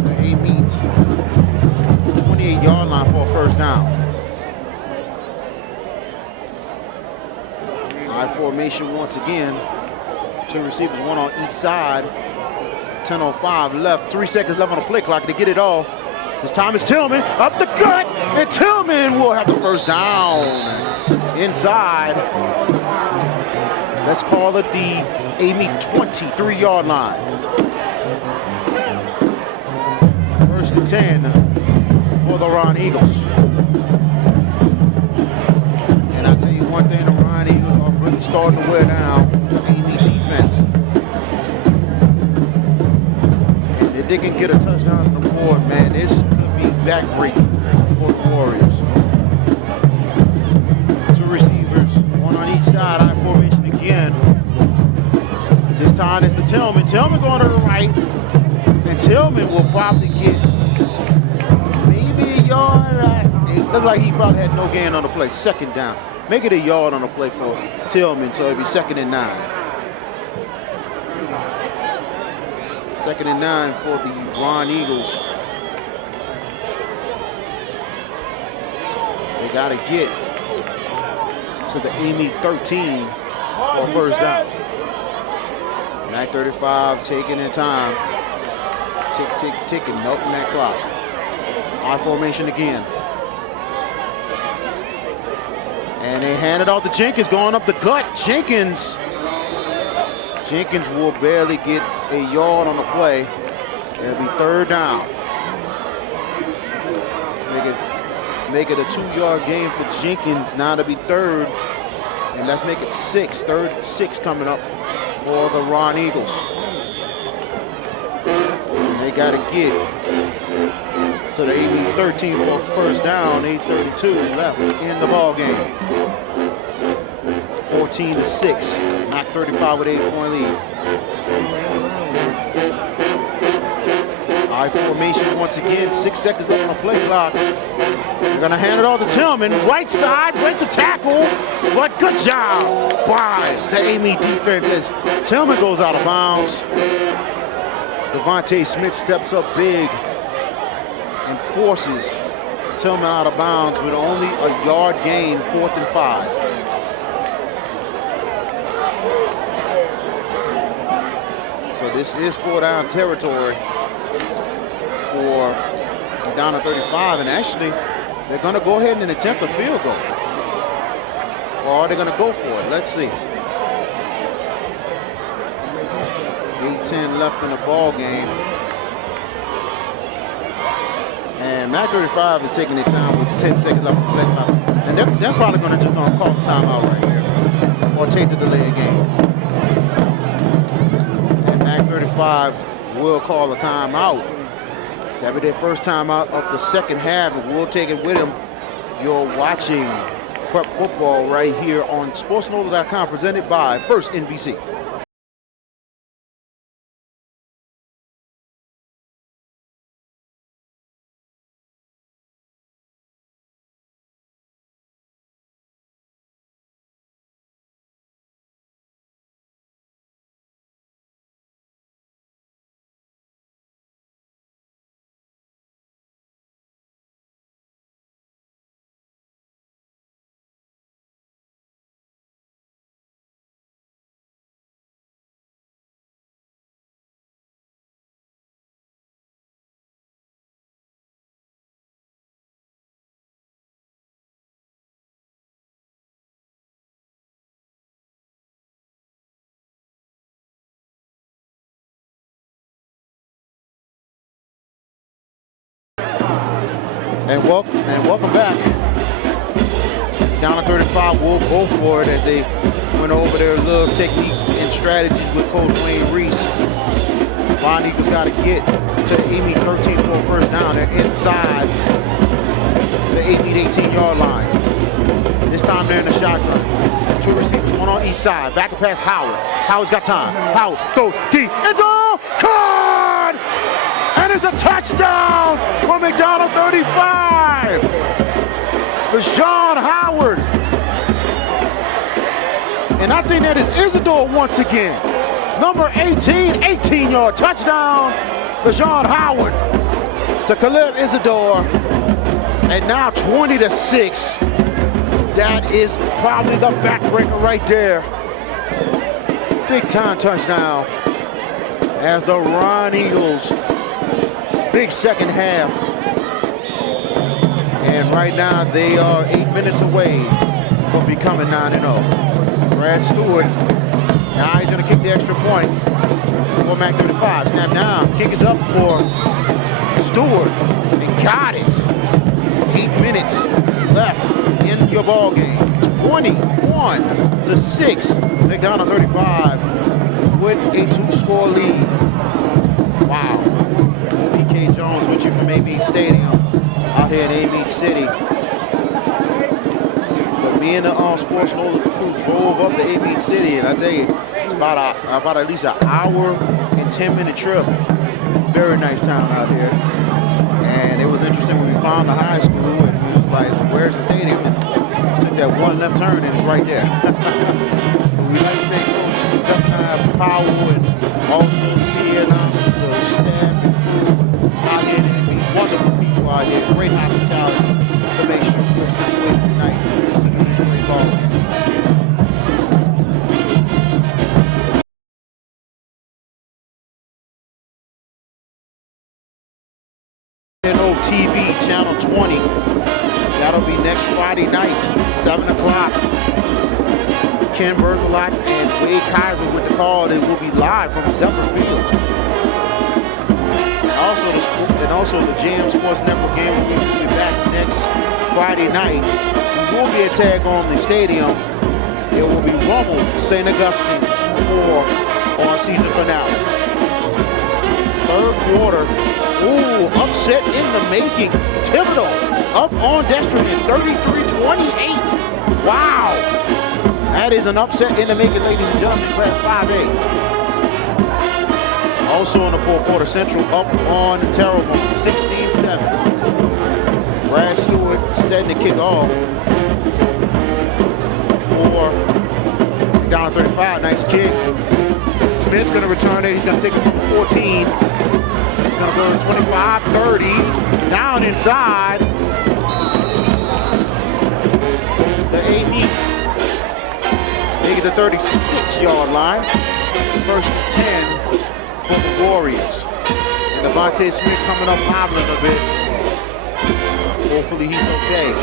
the Amite 28-yard line for a first down. High formation once again. 2 receivers, 1 on each side. 10:05 left. 3 seconds left on the play clock to get it off. This time it's Tillman up the gut, and Tillman will have the first down inside. Let's call it the Amite 23-yard line. First and 10 for the Ron Eagles. And I'll tell you one thing, the Ron Eagles are really starting to wear down the Amite defense. And if they can get a touchdown on the board, man, this could be backbreaking for the Warriors. 2 receivers, 1 on each side, high formation again. This time it's the Tillman. Tillman going to the right, and Tillman will probably get maybe a yard. It looked like he probably had no gain on the play. 2nd down. Make it a yard on the play for Tillman, so it'll be 2nd and 9. 2nd and 9 for the Ron Eagles. They got to get to the Amite 13 for a first down. Mac 35 taking their time. Ticking, milking that clock. High formation again. And they hand it off to Jenkins, going up the gut. Jenkins will barely get a yard on the play. It'll be 3rd down. Make it a 2-yard gain for Jenkins. Now to be 3rd. And let's make it 6. 3rd and 6 coming up for the Ron Eagles. And they got to get to the Amite 13 for a first down. 8:32 left in the ball game. 14-6. Mac 35 with 8-point lead. High formation once again. 6 seconds left on the play clock. They're going to hand it off to Tillman. Right side, breaks a tackle. But good job by the Amite defense as Tillman goes out of bounds. Devontae Smith steps up big and forces Tillman out of bounds with only a yard gain, 4th and 5. So this is 4-down territory for McDonogh 35, and actually they're going to go ahead and attempt a field goal. Or are they going to go for it? Let's see. 8:10 left in the ball game. And Mac 35 is taking their time with 10 seconds left on the play clock. And they're probably going to call the timeout right here. Or take the delay game. And Mac 35 will call a timeout. That'll be their first timeout of the second half, and we'll take it with them. You're watching Prep Football right here on SportsNola.com, presented by First NBC. And welcome back. McDonogh 35 will go for it as they went over their little techniques and strategies with Coach Wayne Reese. Von Eagles got to get to the Amite 13 for a first down. They're inside the Amite 18-yard line. This time they're in the shotgun. 2 receivers, one on each side. Back to pass Howard. Howard's got time. Howard, throw deep. End zone. Caught! And it's a touchdown for McDonogh 35. LaShawn Howard. And I think that is Isidore once again. Number 18, 18-yard touchdown. LaShawn Howard to Caleb Isidore. And now 20-6. That is probably the backbreaker right there. Big time touchdown as the Ron Eagles. Big second half. And right now they are 8 minutes away from becoming 9-0. Brad Stewart, now he's going to kick the extra point for Mac 35. Snap down, kick is up for Stewart, and got it. 8 minutes left in your ball game. 21-6. McDonogh 35 with a 2-score lead. Wow. PK Jones with you from Amite Stadium out here in Amite City. But me and the Sports Nola crew drove up to Amite City, and I tell you, it's about at least an hour and 10-minute trip. Very nice town out here. And it was interesting when we found the high school, and it was like, where's the stadium? And took that one left turn, and it's right there. We like to thank Coach Zephyr Powell and also the announcers, the staff, and crew out here, and wonderful people out here, great hospitality to make sure we're situated tonight to do this great ball game. TV channel 20. That'll be next Friday night, 7 o'clock. Ken Berthelot and Wade Kaiser with the call. They will be live from Zephyr Field. And also the JM Sports Network game will be back next Friday night. We will be a tag on the stadium. It will be Rummel St. Augustine for our season finale. Third quarter. Ooh, upset in the making. Thibodeau up on Destrehan, 33-28. Wow. That is an upset in the making, ladies and gentlemen, class 5A. Also in the fourth quarter, Central up on Terrebonne, 16-7. Brad Stewart setting the kick off for McDonogh 35. Nice kick. Smith's going to return it. He's going to take it from 14. Going to go to 25, 30, down inside. Amite. Make it the 36-yard line. First and 10 for the Warriors. And Devontae Smith coming up hobbling a bit. Hopefully he's okay.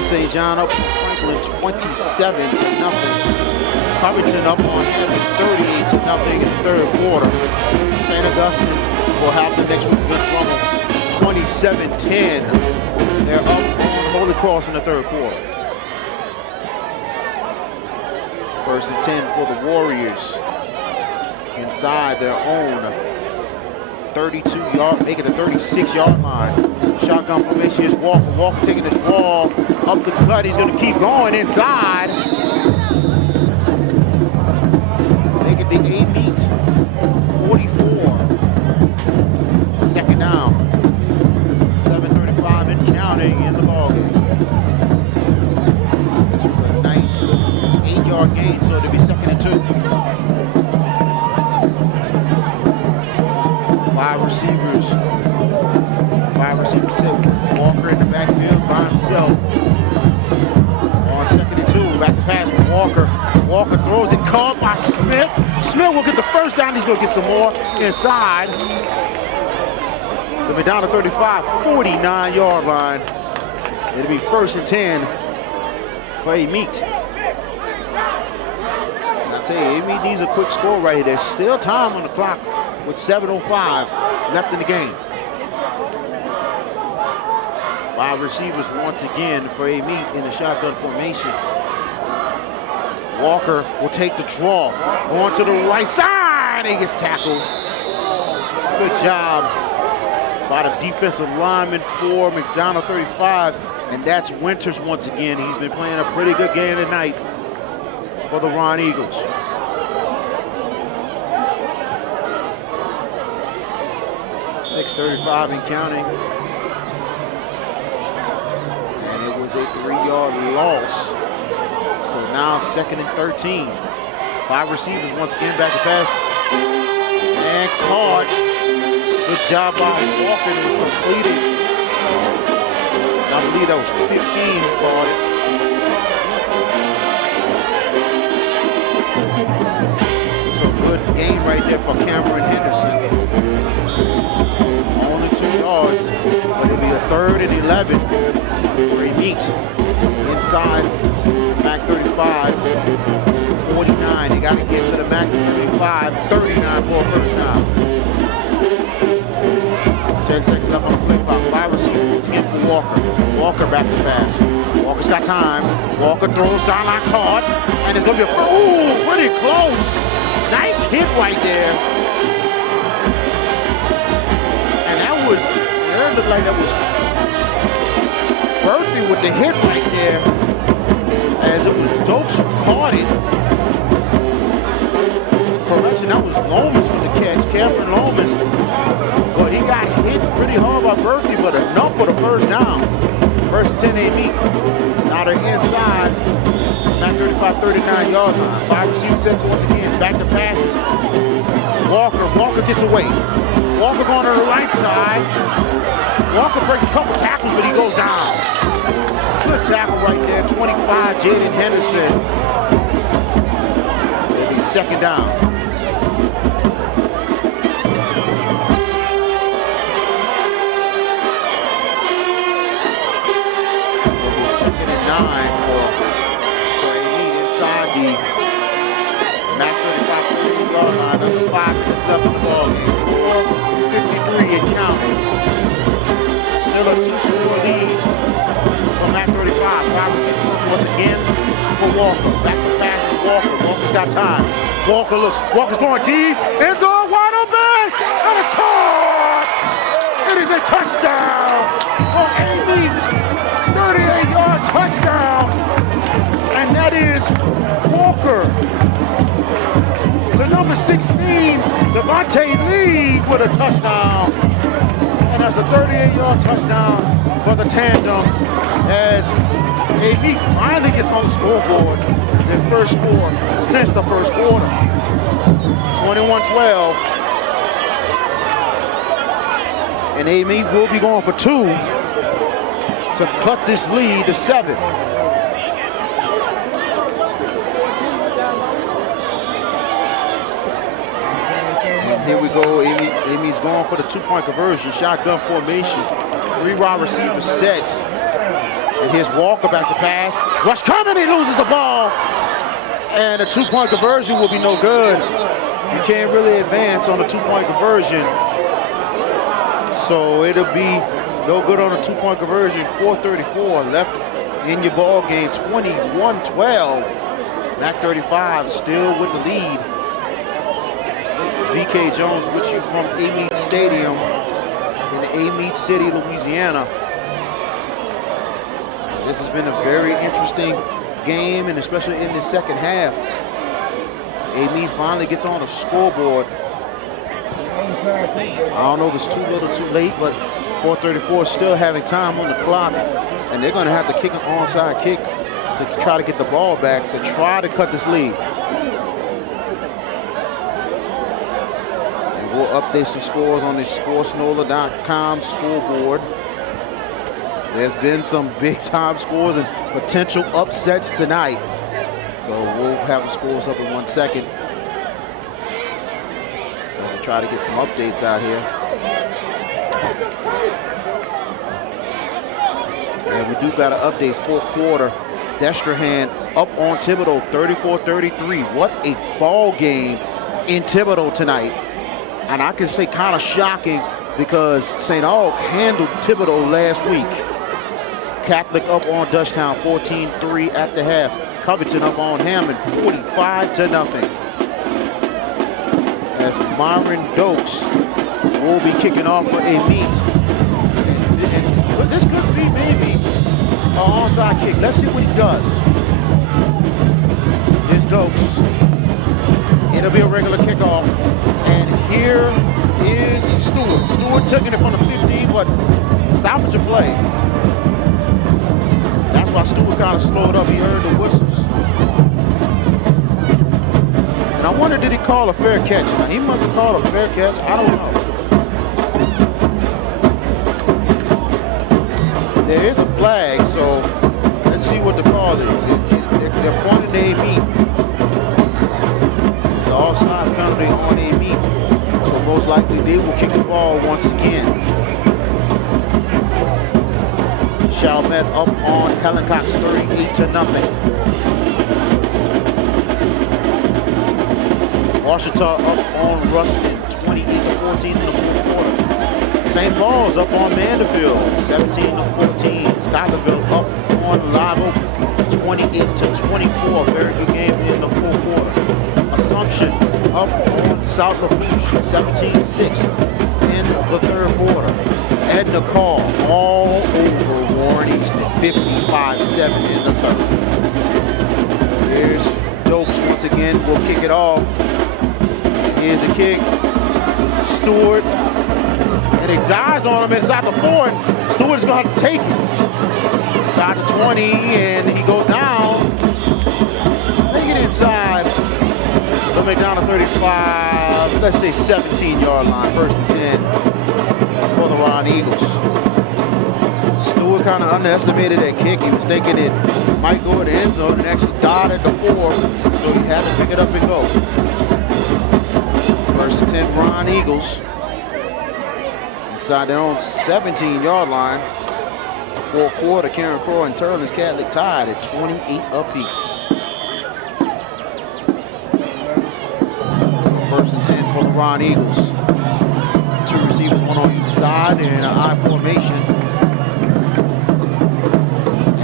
St. John up on Franklin 27-0. Covington up on Hammond 38-0 in the third quarter. St. Augustine will have the next week against Rummel 27-10. They're up on Holy Cross in the third quarter. First and 10 for the Warriors inside their own 32-yard, making the 36-yard line. Shotgun formation. Here's Walker. Walker taking the draw up the cut. He's going to keep going inside. Make it the Amite 44. Second down. 7:35 and counting in the ballgame. This was a nice 8-yard gain, so it'll be second and 2. Wide receivers sit. Walker in the backfield by himself. On second and 2, back to pass from Walker. Walker throws it, caught by Smith. Smith will get the first down. He's going to get some more inside the McDonogh 35, 49-yard line. It'll be first and 10 for Amite. And I tell you, Amite needs a quick score right here. There's still time on the clock with 7:05 left in the game. 5 receivers once again for Amite in the shotgun formation. Walker will take the draw on to the right side. He gets tackled. Good job by the defensive lineman for McDonogh 35. And that's Winters once again. He's been playing a pretty good game tonight for the Ron Eagles. 6:35 and counting. And it was a 3-yard loss. So now second and 13. 5 receivers once again back to pass. And caught. Good job by Walker. It was completed. I believe that was 15 who caught it. So good game right there for Cameron Henderson. Only 2 yards, but it'll be a 3rd and 11 for Amite inside MAC 35, 49. They got to get to the MAC 35, 39 for a first down. 10 seconds left on the play clock. 5 receivers again for Walker. Walker back to pass. Walker's got time. Walker throws sideline caught, and it's going to be pretty close. Nice hit right there. It looked like that was Berkeley with the hit right there, as it was Dokes who caught it. Correction, that was Lomas with the catch, Cameron Lomas. But he got hit pretty hard by Berkeley, but enough for the first down. First 10 Amite. Now they're inside, MAC 35, 39-yard line. 5 receivers sets once again, back to passes. Walker gets away. Walker going to the right side. Walker breaks a couple tackles, but he goes down. Good tackle right there, 25, Jaden Henderson. It'll be second down. It'll be second and 9 for Amite inside the MAC 35 yard line. Under 5 minutes left in the ballgame. 4:53 and counting. Still a 2-score lead from MAC 35. 5 receivers once again for Walker. Back to passes Walker. Walker's got time. Walker's going deep. End zone wide open. And it's caught. It is a touchdown for Amite. 38-yard touchdown. And that is Walker. To number 16, Devontae Lee with a touchdown. And that's a 38-yard touchdown for the tandem as Amite finally gets on the scoreboard. Their first score since the first quarter. 21-12. And Amite will be going for 2 to cut this lead to 7. And here we go. Amy's going for the 2-point conversion. Shotgun formation. 3 wide receiver sets. And here's Walker back to pass. Rush coming, he loses the ball. And a 2-point conversion will be no good. You can't really advance on a 2-point conversion. So it'll be no good on a 2-point conversion. 4:34 left in your ball game. 21-12. Mac 35 still with the lead. VK Jones with you from Amite Stadium in Amite City, Louisiana. This has been a very interesting game, and especially in the second half. Amite finally gets on the scoreboard. I don't know if it's too little too late, but 4:34 still having time on the clock, and they're going to have to kick an onside kick to try to get the ball back to try to cut this lead. And we'll update some scores on the sportsnola.com scoreboard. There's been some big-time scores and potential upsets tonight. So we'll have the scores up in 1 second as we try to get some updates out here. And we do got to update 4th quarter. Destrehan up on Thibodaux, 34-33. What a ball game in Thibodaux tonight. And I can say kind of shocking because St. Aug handled Thibodaux last week. Catholic up on Dutchtown, 14-3 at the half. Covington up on Hammond, 45-0. As Myron Dokes will be kicking off for Amite. And this could be maybe an onside kick. Let's see what he does. Here's Dokes. It'll be a regular kickoff. And here is Stewart. Stewart taking it from the 15, but stoppage of play. That's why Stewart kind of slowed up. He heard the whistles. And I wonder, did he call a fair catch? Now, he must have called a fair catch. I don't know. There is a flag, so let's see what the call is. They're pointing to Amite. It's an offsides penalty on Amite. So most likely they will kick the ball once again. Chalmette up on Helen Cox, 38-0. Washita up on Ruskin, 28-14 in the 4th quarter. St. Paul's up on Manderville, 17-14. Schuylerville up on Live Oak, 28-24. Very good game in the 4th quarter. Assumption up on South Lafourche, 17-6 in the 3rd quarter. Edna Call all over Warren Easton, 55-7 in the 3rd. Here's Dokes once again, will kick it off. Here's a kick. Stewart. And he dives on him inside the 4. Stewart's going to have to take it. Inside the 20, and he goes down. Make it inside the McDonogh 35, let's say 17-yard line, 1st and 10 for the Ron Eagles. Stewart kind of underestimated that kick. He was thinking it might go to the end zone and actually died at the 4, so he had to pick it up and go. 1st and 10, Ron Eagles. Inside their own 17-yard line. 4th quarter, Karen Crow and Turles Catholic tied at 28 apiece. So 1st and 10 for the Ron Eagles. 2 receivers, 1 on each side in an I formation.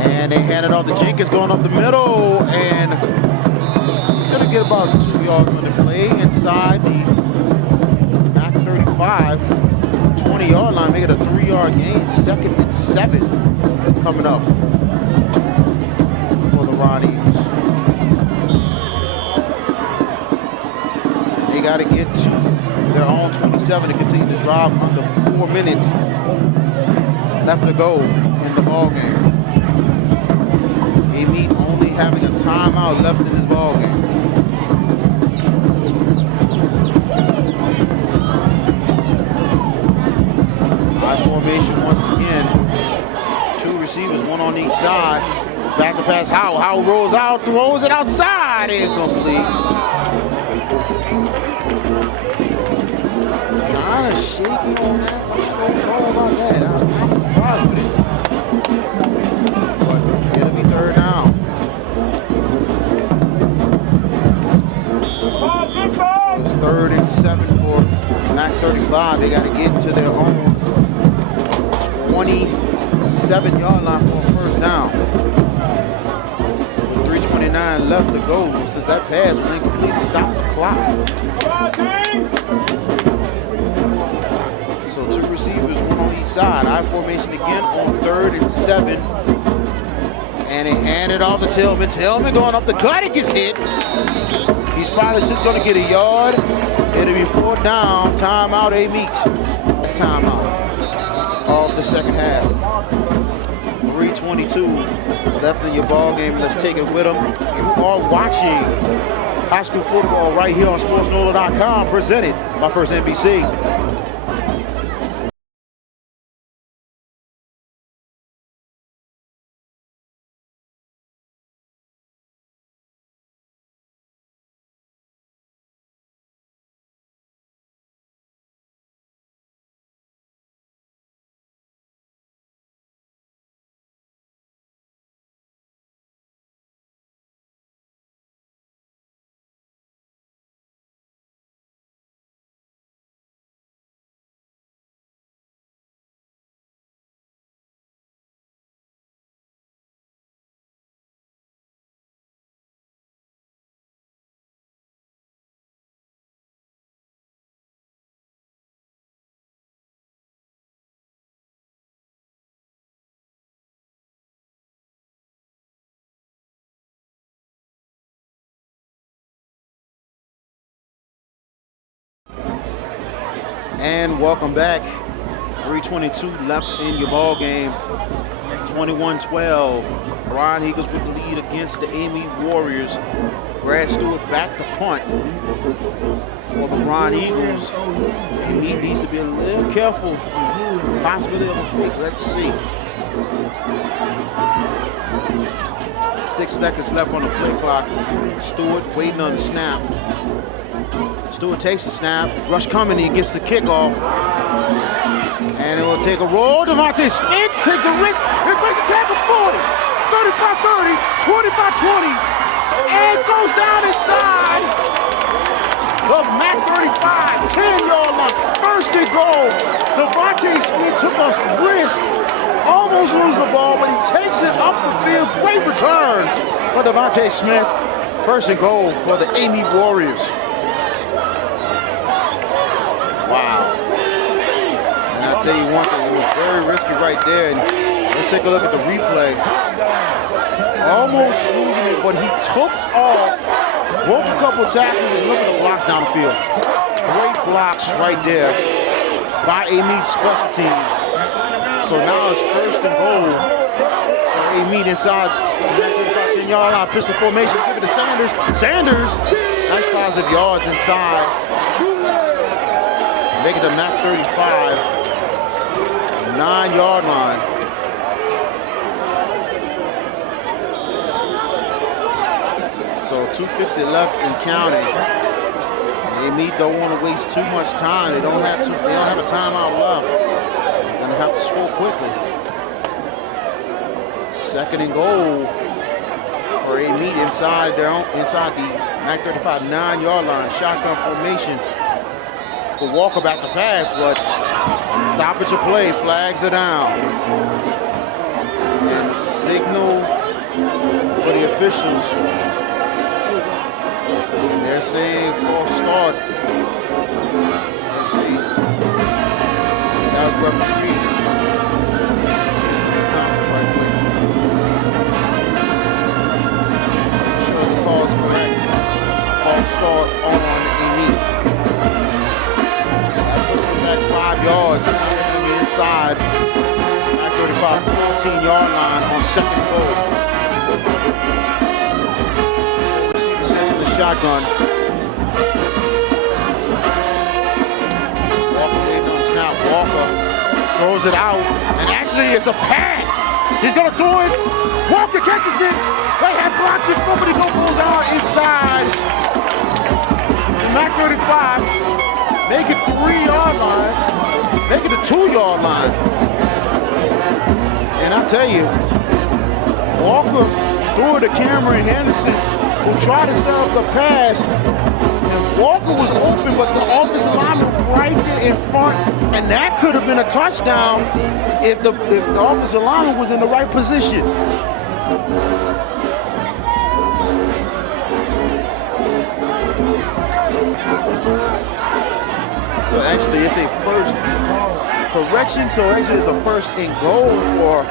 And they hand it off to Jenkins going up the middle, and he's going to get about 2 yards on the play inside the Mac 35, 20-yard line, make it a 3-yard gain. 2nd and 7 coming up for the Ron Eagles. And they got to get to their own 27 to continue to drive under 4 minutes left to go in the ball game. Amite only having a timeout left in this ball game. High formation once again. 2 receivers on each side. Back to pass, Howell rolls out, throws it outside, incomplete. Kind of shaky on that. How about that? I'm surprised with it. But it'll be third down. So it's 3rd and 7 for Mac 35. They got to get to their own 27-yard line for a first down. 3:29 left to go since that pass was incomplete to stop the clock. So 2 receivers, 1 on each side. I formation again on 3rd and 7. And they hand it off to Tillman. Tillman going up the gut. It gets hit. He's probably just going to get a yard. It'll be 4th down. Timeout, Amite. That's timeout of the second half. 3:22 left in your ball game. Let's take it with them. You are watching high school football right here on SportsNola.com, presented by First NBC. And welcome back. 3:22 left in your ball game. 21-12. Brian Eagles with the lead against the Amite Warriors. Brad Stewart back to punt for the Brian Eagles. He needs to be a little careful. Possibility of a fake. Let's see. 6 seconds left on the play clock. Stewart waiting on the snap. Stewart takes the snap. Rush coming. He gets the kickoff. And it will take a roll. Devontae Smith takes a risk. It breaks the tackle 40, 35-30, 25-20. And goes down inside the Mac 35, 10-yard line. First and goal. Devontae Smith took a risk. Almost lose the ball, but he takes it up the field. Great return for Devontae Smith. First and goal for the Amite Warriors. Wow. And I'll tell you one thing, it was very risky right there. And let's take a look at the replay. Almost losing it, but he took off, broke a couple tackles, and look at the blocks down the field. Great blocks right there by Amite's special team. So now it's first and goal for Amite inside the 10-yard line. Pistol formation, give it to Sanders. Sanders, nice positive yards inside. Make it to Mac 35, 9-yard line. So 2:50 left and counting. Amite don't want to waste too much time. They don't have a timeout left. They're gonna have to score quickly. Second and goal for Amite inside the Mac 35 9-yard line. Shotgun formation. For Walker back to pass, but stoppage of play, flags are down. And the signal for the officials, they're saying false start. Let's see. That was referee. Shows the call's correct. False start on Amite. 5 yards inside Mac 35, 14-yard line on second goal. Receiver sets in the shotgun. Walker waiting on the snap. Walker throws it out, and actually it's a pass He's going to throw it. Walker catches it. Right hand blocks it. Nobody goes down inside. Mac 35. Make it 3-yard line. Make it a 2-yard line. And I tell you, Walker threw it to Cameron Henderson, who tried to set up the pass. And Walker was open, but the offensive lineman right there in front, and that could have been a touchdown if the offensive lineman was in the right position. So actually, it's a first correction. So actually, it's a first and goal for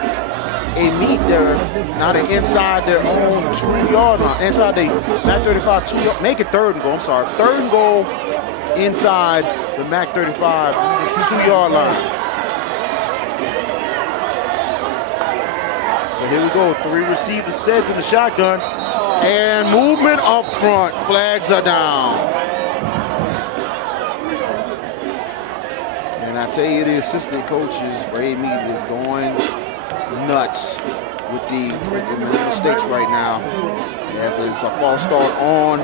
Amite there. Now they're inside their own 2-yard line. Inside the MAC 35 2-yard. Make it 3rd and goal. I'm sorry. 3rd and goal inside the MAC 35 2-yard line. So here we go. 3 receivers sets in the shotgun. And movement up front. Flags are down. And I tell you, the assistant coaches for Amite is going nuts with the mistakes right now. As it's a false start on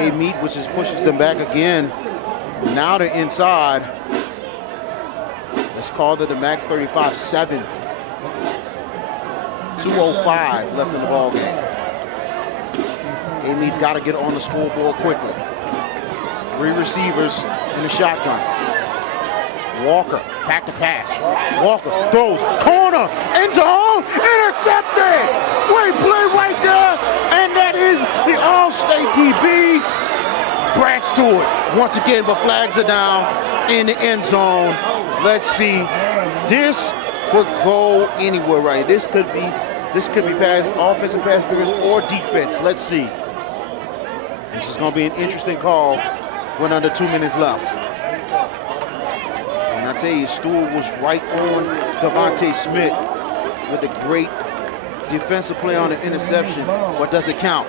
Amite, which pushes them back again. Now they're inside. Let's call it the MAC 35 7. 2:05 left in the ball game. Amite's got to get on the scoreboard quickly. 3 receivers in the shotgun. Walker, back to pass. Walker throws, corner, end zone, intercepted. Great play right there, and that is the All-State DB, Brad Stewart. Once again, but flags are down in the end zone. Let's see. This could go anywhere, right? This could be pass, offensive pass figures or defense. Let's see. This is going to be an interesting call when under 2 minutes left. And I tell you, Stewart was right on Devontae Smith with a great defensive play on the interception, but does it count?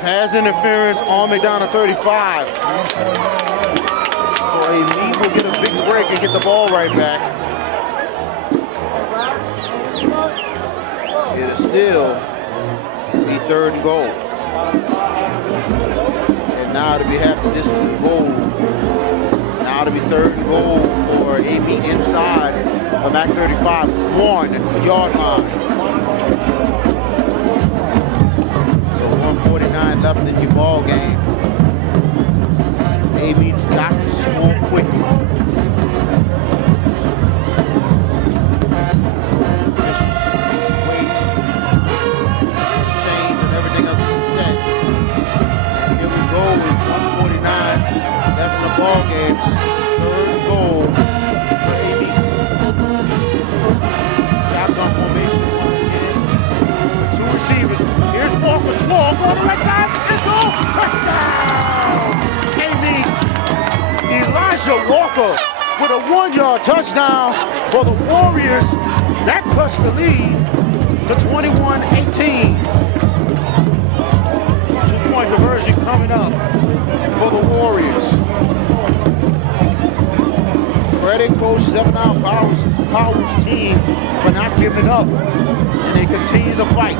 Pass interference on McDonogh 35. So Amite will get a big break and get the ball right back. It'll still be 3rd and goal. And now to be half the distance to goal. Now to be 3rd and goal for Amite inside the MAC 35 1-yard line. So 1:49 left in your ball game. Amite's got to score quickly. Change and everything else is set. And here we go with 1:49 left in the ball game. 3rd and goal for Amite. Shotgun formation once again. 2 receivers. Here's Walker. Small going to the right side. It's all touchdown. Amite. Elijah Walker with a 1-yard touchdown for the Warriors. That cuts the lead to 21-18. 2-point conversion coming up for the Warriors. Credit Coach Zephaniah Powell's team for not giving up, and they continue to fight.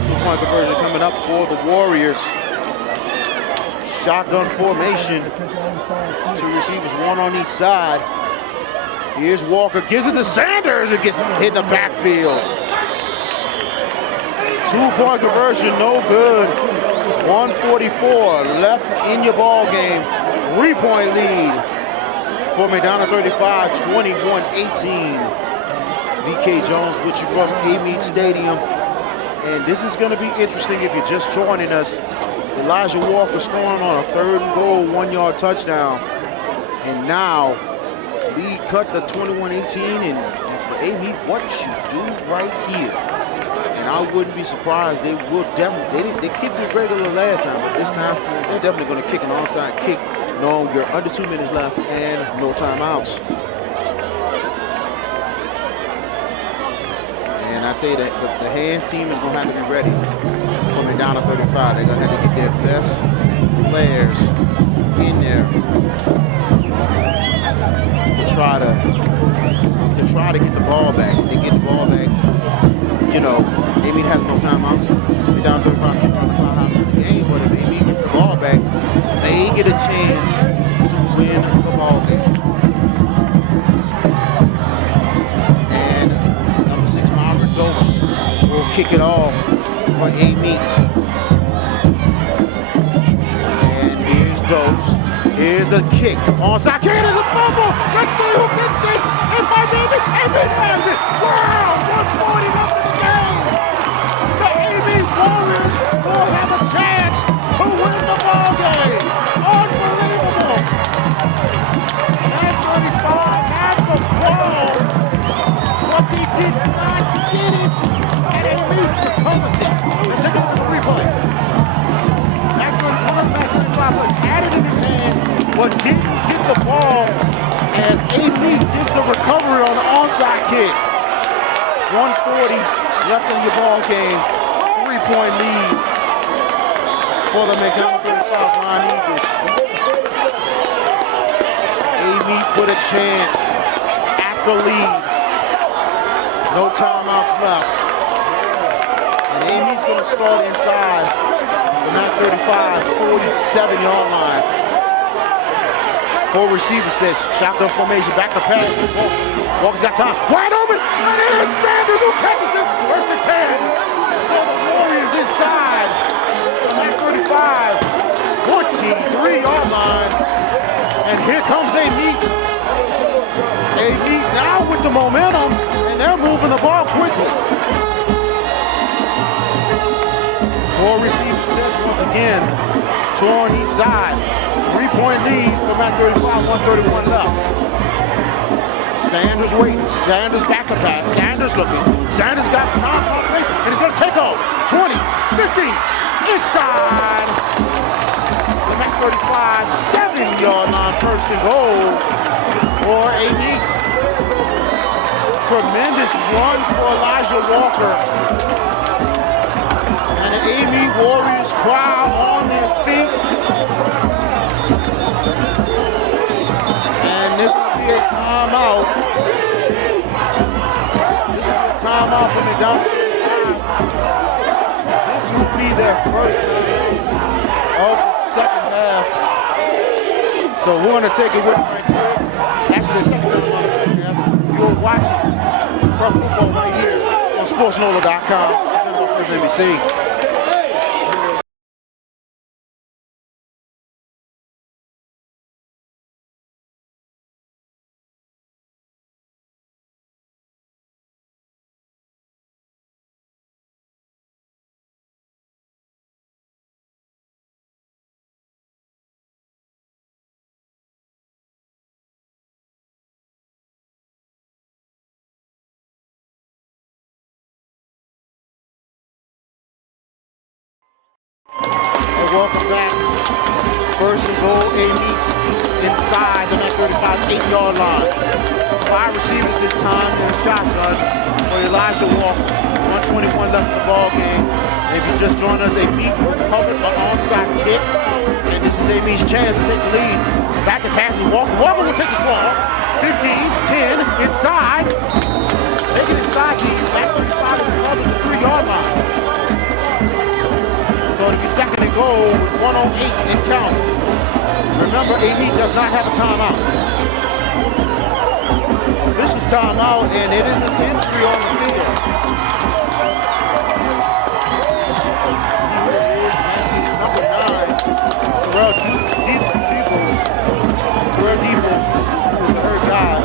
2-point conversion coming up for the Warriors. Shotgun formation. 2 receivers, 1 on each side. Here's Walker, gives it to Sanders, and gets hit in the backfield. 2-point conversion, no good. 1:44 left in your ball game. 3-point lead for McDonogh 35, 21-18. VK Jones with you from Amite Stadium. And this is going to be interesting if you're just joining us. Elijah Walker scoring on a 3rd and goal, 1-yard touchdown. And now lead cut to 21-18. And for Amite, what you do right here? And I wouldn't be surprised. They will definitely. They kicked it regular last time, but this time they're definitely going to kick an onside kick. No, you're under 2 minutes left and no timeouts. And I tell you that the hands team is going to have to be ready for McDonogh 35. They're going to have to get their best players in there to try the ball back. They get the ball back. You know, Amite has no timeouts. They're down 35 out of the game, but if Amite gets the ball back, they get a chance to win the ball game. And number 6, Margaret Dose will kick it off for Amite. And here's Dose. Here's the kick. Onside kick. There's a bubble. Let's see who gets it. It might be Amite. Amite has it. Wow! 140 left in the game. The Amite Warriors will have a chance to win the ball game. Unbelievable. 9:35 had the ball, but he did not get it. And Amite recovers it. Let's take a look at the replay. Back 35 was had it in his hands, but didn't get the ball as Amite gets the recovery on the onside kick. 140 left in the ball game. 3-point lead for the McDonogh 35 Line Eagles. Amite with a chance at the lead. No timeouts left. And Amite's going to start inside the MAC 35, 47-yard line. 4 receivers says shotgun formation, back to pass. Walker's got time. Wide open, and it is Sanders who catches it. First and 10 for the Warriors inside the MAC 35, 43-yard line. And here comes Amite. Amite now with the momentum, and they're moving the ball quickly. 4 receivers sets once again. 2 on each side. 3-point lead for MAC 35, 131 left. Sanders waiting. Sanders back to pass. Sanders looking. Sanders got time on face, and he's going to take off. 20, 15, inside the MAC 35, 7-yard line, first and goal for Amite. Tremendous run for Elijah Walker. And the Amite Warriors crowd on their feet. And this will be a timeout. This will be a timeout for McDonogh. This will be their first of the second half. So we're going to take it with them right here. Actually, the second time on the second half. You're watching from football right here on SportsNola.com. Presented by NBC. And welcome back. First and goal, Amite inside the MAC 35 8-yard line. 5 receivers this time in a shotgun for Elijah Walker. 121 left in the ball game. If you just joined us, Amite recovered an onside kick. And this is Amite's chance to take the lead. Back to pass to Walker. Walker will take the draw. 15, 10, inside. Make it inside the MAC 35 is covered the 3-yard line. So it'll be second and goal with 1:08 and counting. Remember, Amite does not have a timeout. Vicious timeout, and it is an injury on the field. I see who it is, and I see it's number 9, Terrell Devos. Terrell Devos was the third guy.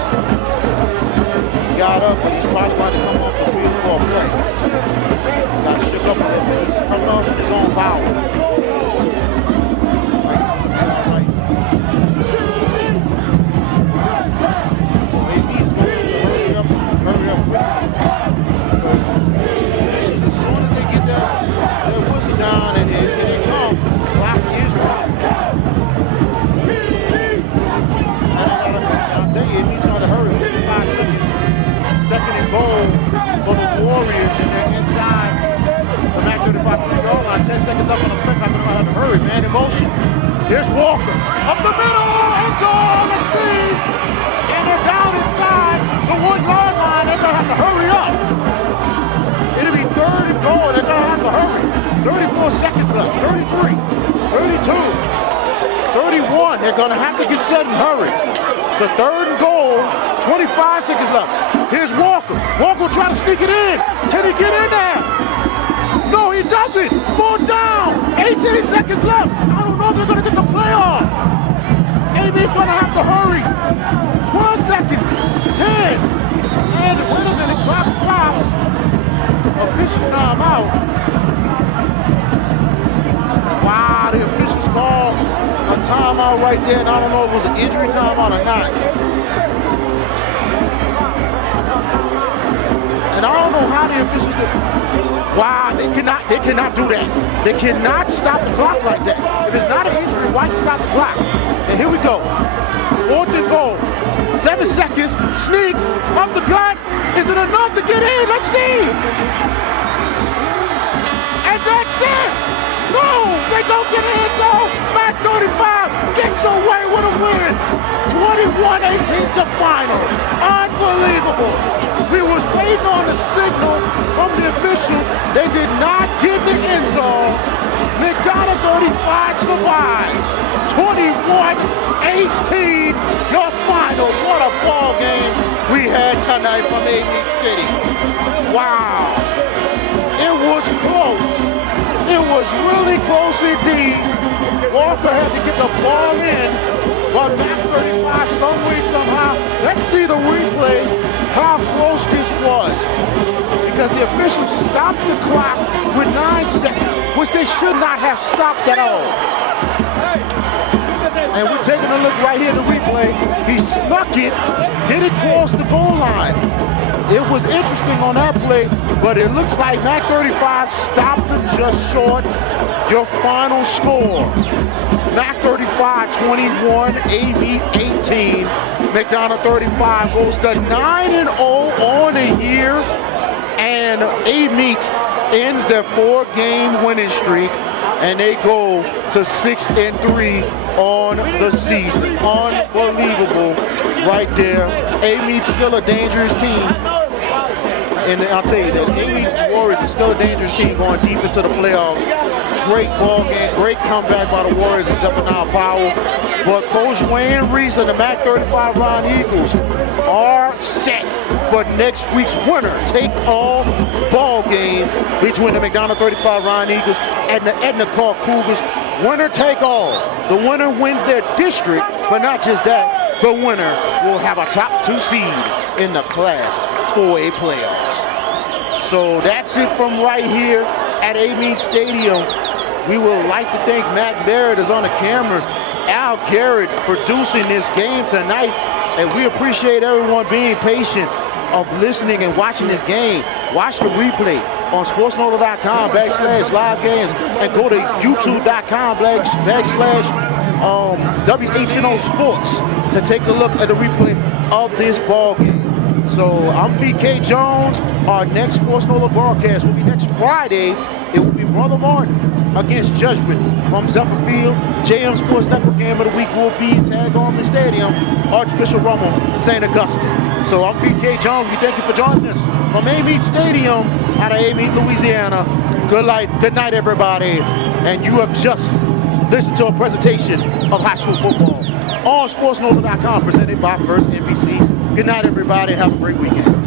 He got up, but he's probably about to come off the field for a play. Got shook up a little bit. He's coming off his own power. So AB's going to hurry up quickly. Because as soon as they get their whistle down and they come, the clock is running. And I'll tell you, AB's going to hurry. 5 seconds. Second and goal for the Warriors, and they're inside the MAC 35 3-yard line. 10 seconds left on the clock. I'm going to have to hurry, man, in motion. Here's Walker up the middle, end zone, let's see. And they're down inside the 1-yard line at the gonna have to hurry up. It'll be 3rd and goal. They're gonna have to hurry. 34 seconds left. 33, 32, 31. They're gonna have to get set and hurry. It's a 3rd and goal. 25 seconds left. Here's Walker. Walker will try to sneak it in. Can he get in there? No, he doesn't. 4th down. 18 seconds left. I don't know if they're gonna get the play off. AB's gonna have to hurry. 12 seconds. 10. And wait a minute, clock stops. Officials timeout. Wow, the officials call a timeout right there, and I don't know if it was an injury timeout or not. And I don't know how the officials do. Wow, they cannot do that. They cannot stop the clock like that. If it's not an injury, why you stop the clock? And here we go. 4th and goal. 7 seconds. Sneak up the gut. Is it enough to get in? Let's see. And that's it. No, they don't get an end zone. Mac 35 gets away with a win. 21-18 to final. Unbelievable. We was waiting on the signal from the officials. They did not get the end zone. McDonogh 35 survives. 21-18, your final. What a ball game we had tonight from Amite City. Wow. It was close. It was really close indeed. Walker had to get the ball in, but Mac 35 some way, somehow. Let's see the replay, how close this was. Because the officials stopped the clock with 9 seconds, which they should not have stopped at all. And we're taking a look right here at the replay. He snuck it, didn't cross the goal line. It was interesting on that play, but it looks like Mac 35 stopped him just short. Your final score, Mac 35 21, Amite 18. McDonogh 35 goes to 9-0 on the year, and Amite ends their 4-game winning streak, and they go to 6-3 on the season. Unbelievable right there. Amite's still a dangerous team. And I'll tell you that Amite Warriors is still a dangerous team going deep into the playoffs. Great ball game, great comeback by the Warriors and Zephaniah Powell. But Coach Wayne Reese and the Mac 35 Ron Eagles are set for next week's winner-take-all ball game between the McDonogh 35 Ron Eagles and the Edna Carr Cougars. Winner-take-all. The winner wins their district, but not just that. The winner will have a top 2 seed in the Class 4A playoffs. So that's it from right here at Amite Stadium. We would like to thank Matt Barrett is on the cameras, Al Garrett producing this game tonight, and we appreciate everyone being patient of listening and watching this game. Watch the replay on sportsnola.com/live games and go to youtube.com/WHNO Sports to take a look at the replay of this ball game. So I'm PK Jones. Our next Sports Nola broadcast will be next Friday. It will be Brother Martin against Judgment from Zephyr JM Sports Network game of the week will be Tag on the Stadium, Archbishop Rummel, St. Augustine. So I'm PK Jones. We thank you for joining us from Amite Stadium out of Amite, Louisiana. Good night, everybody. And you have just listened to a presentation of high school football on sportsnola.com presented by First NBC. Good night, everybody, and have a great weekend.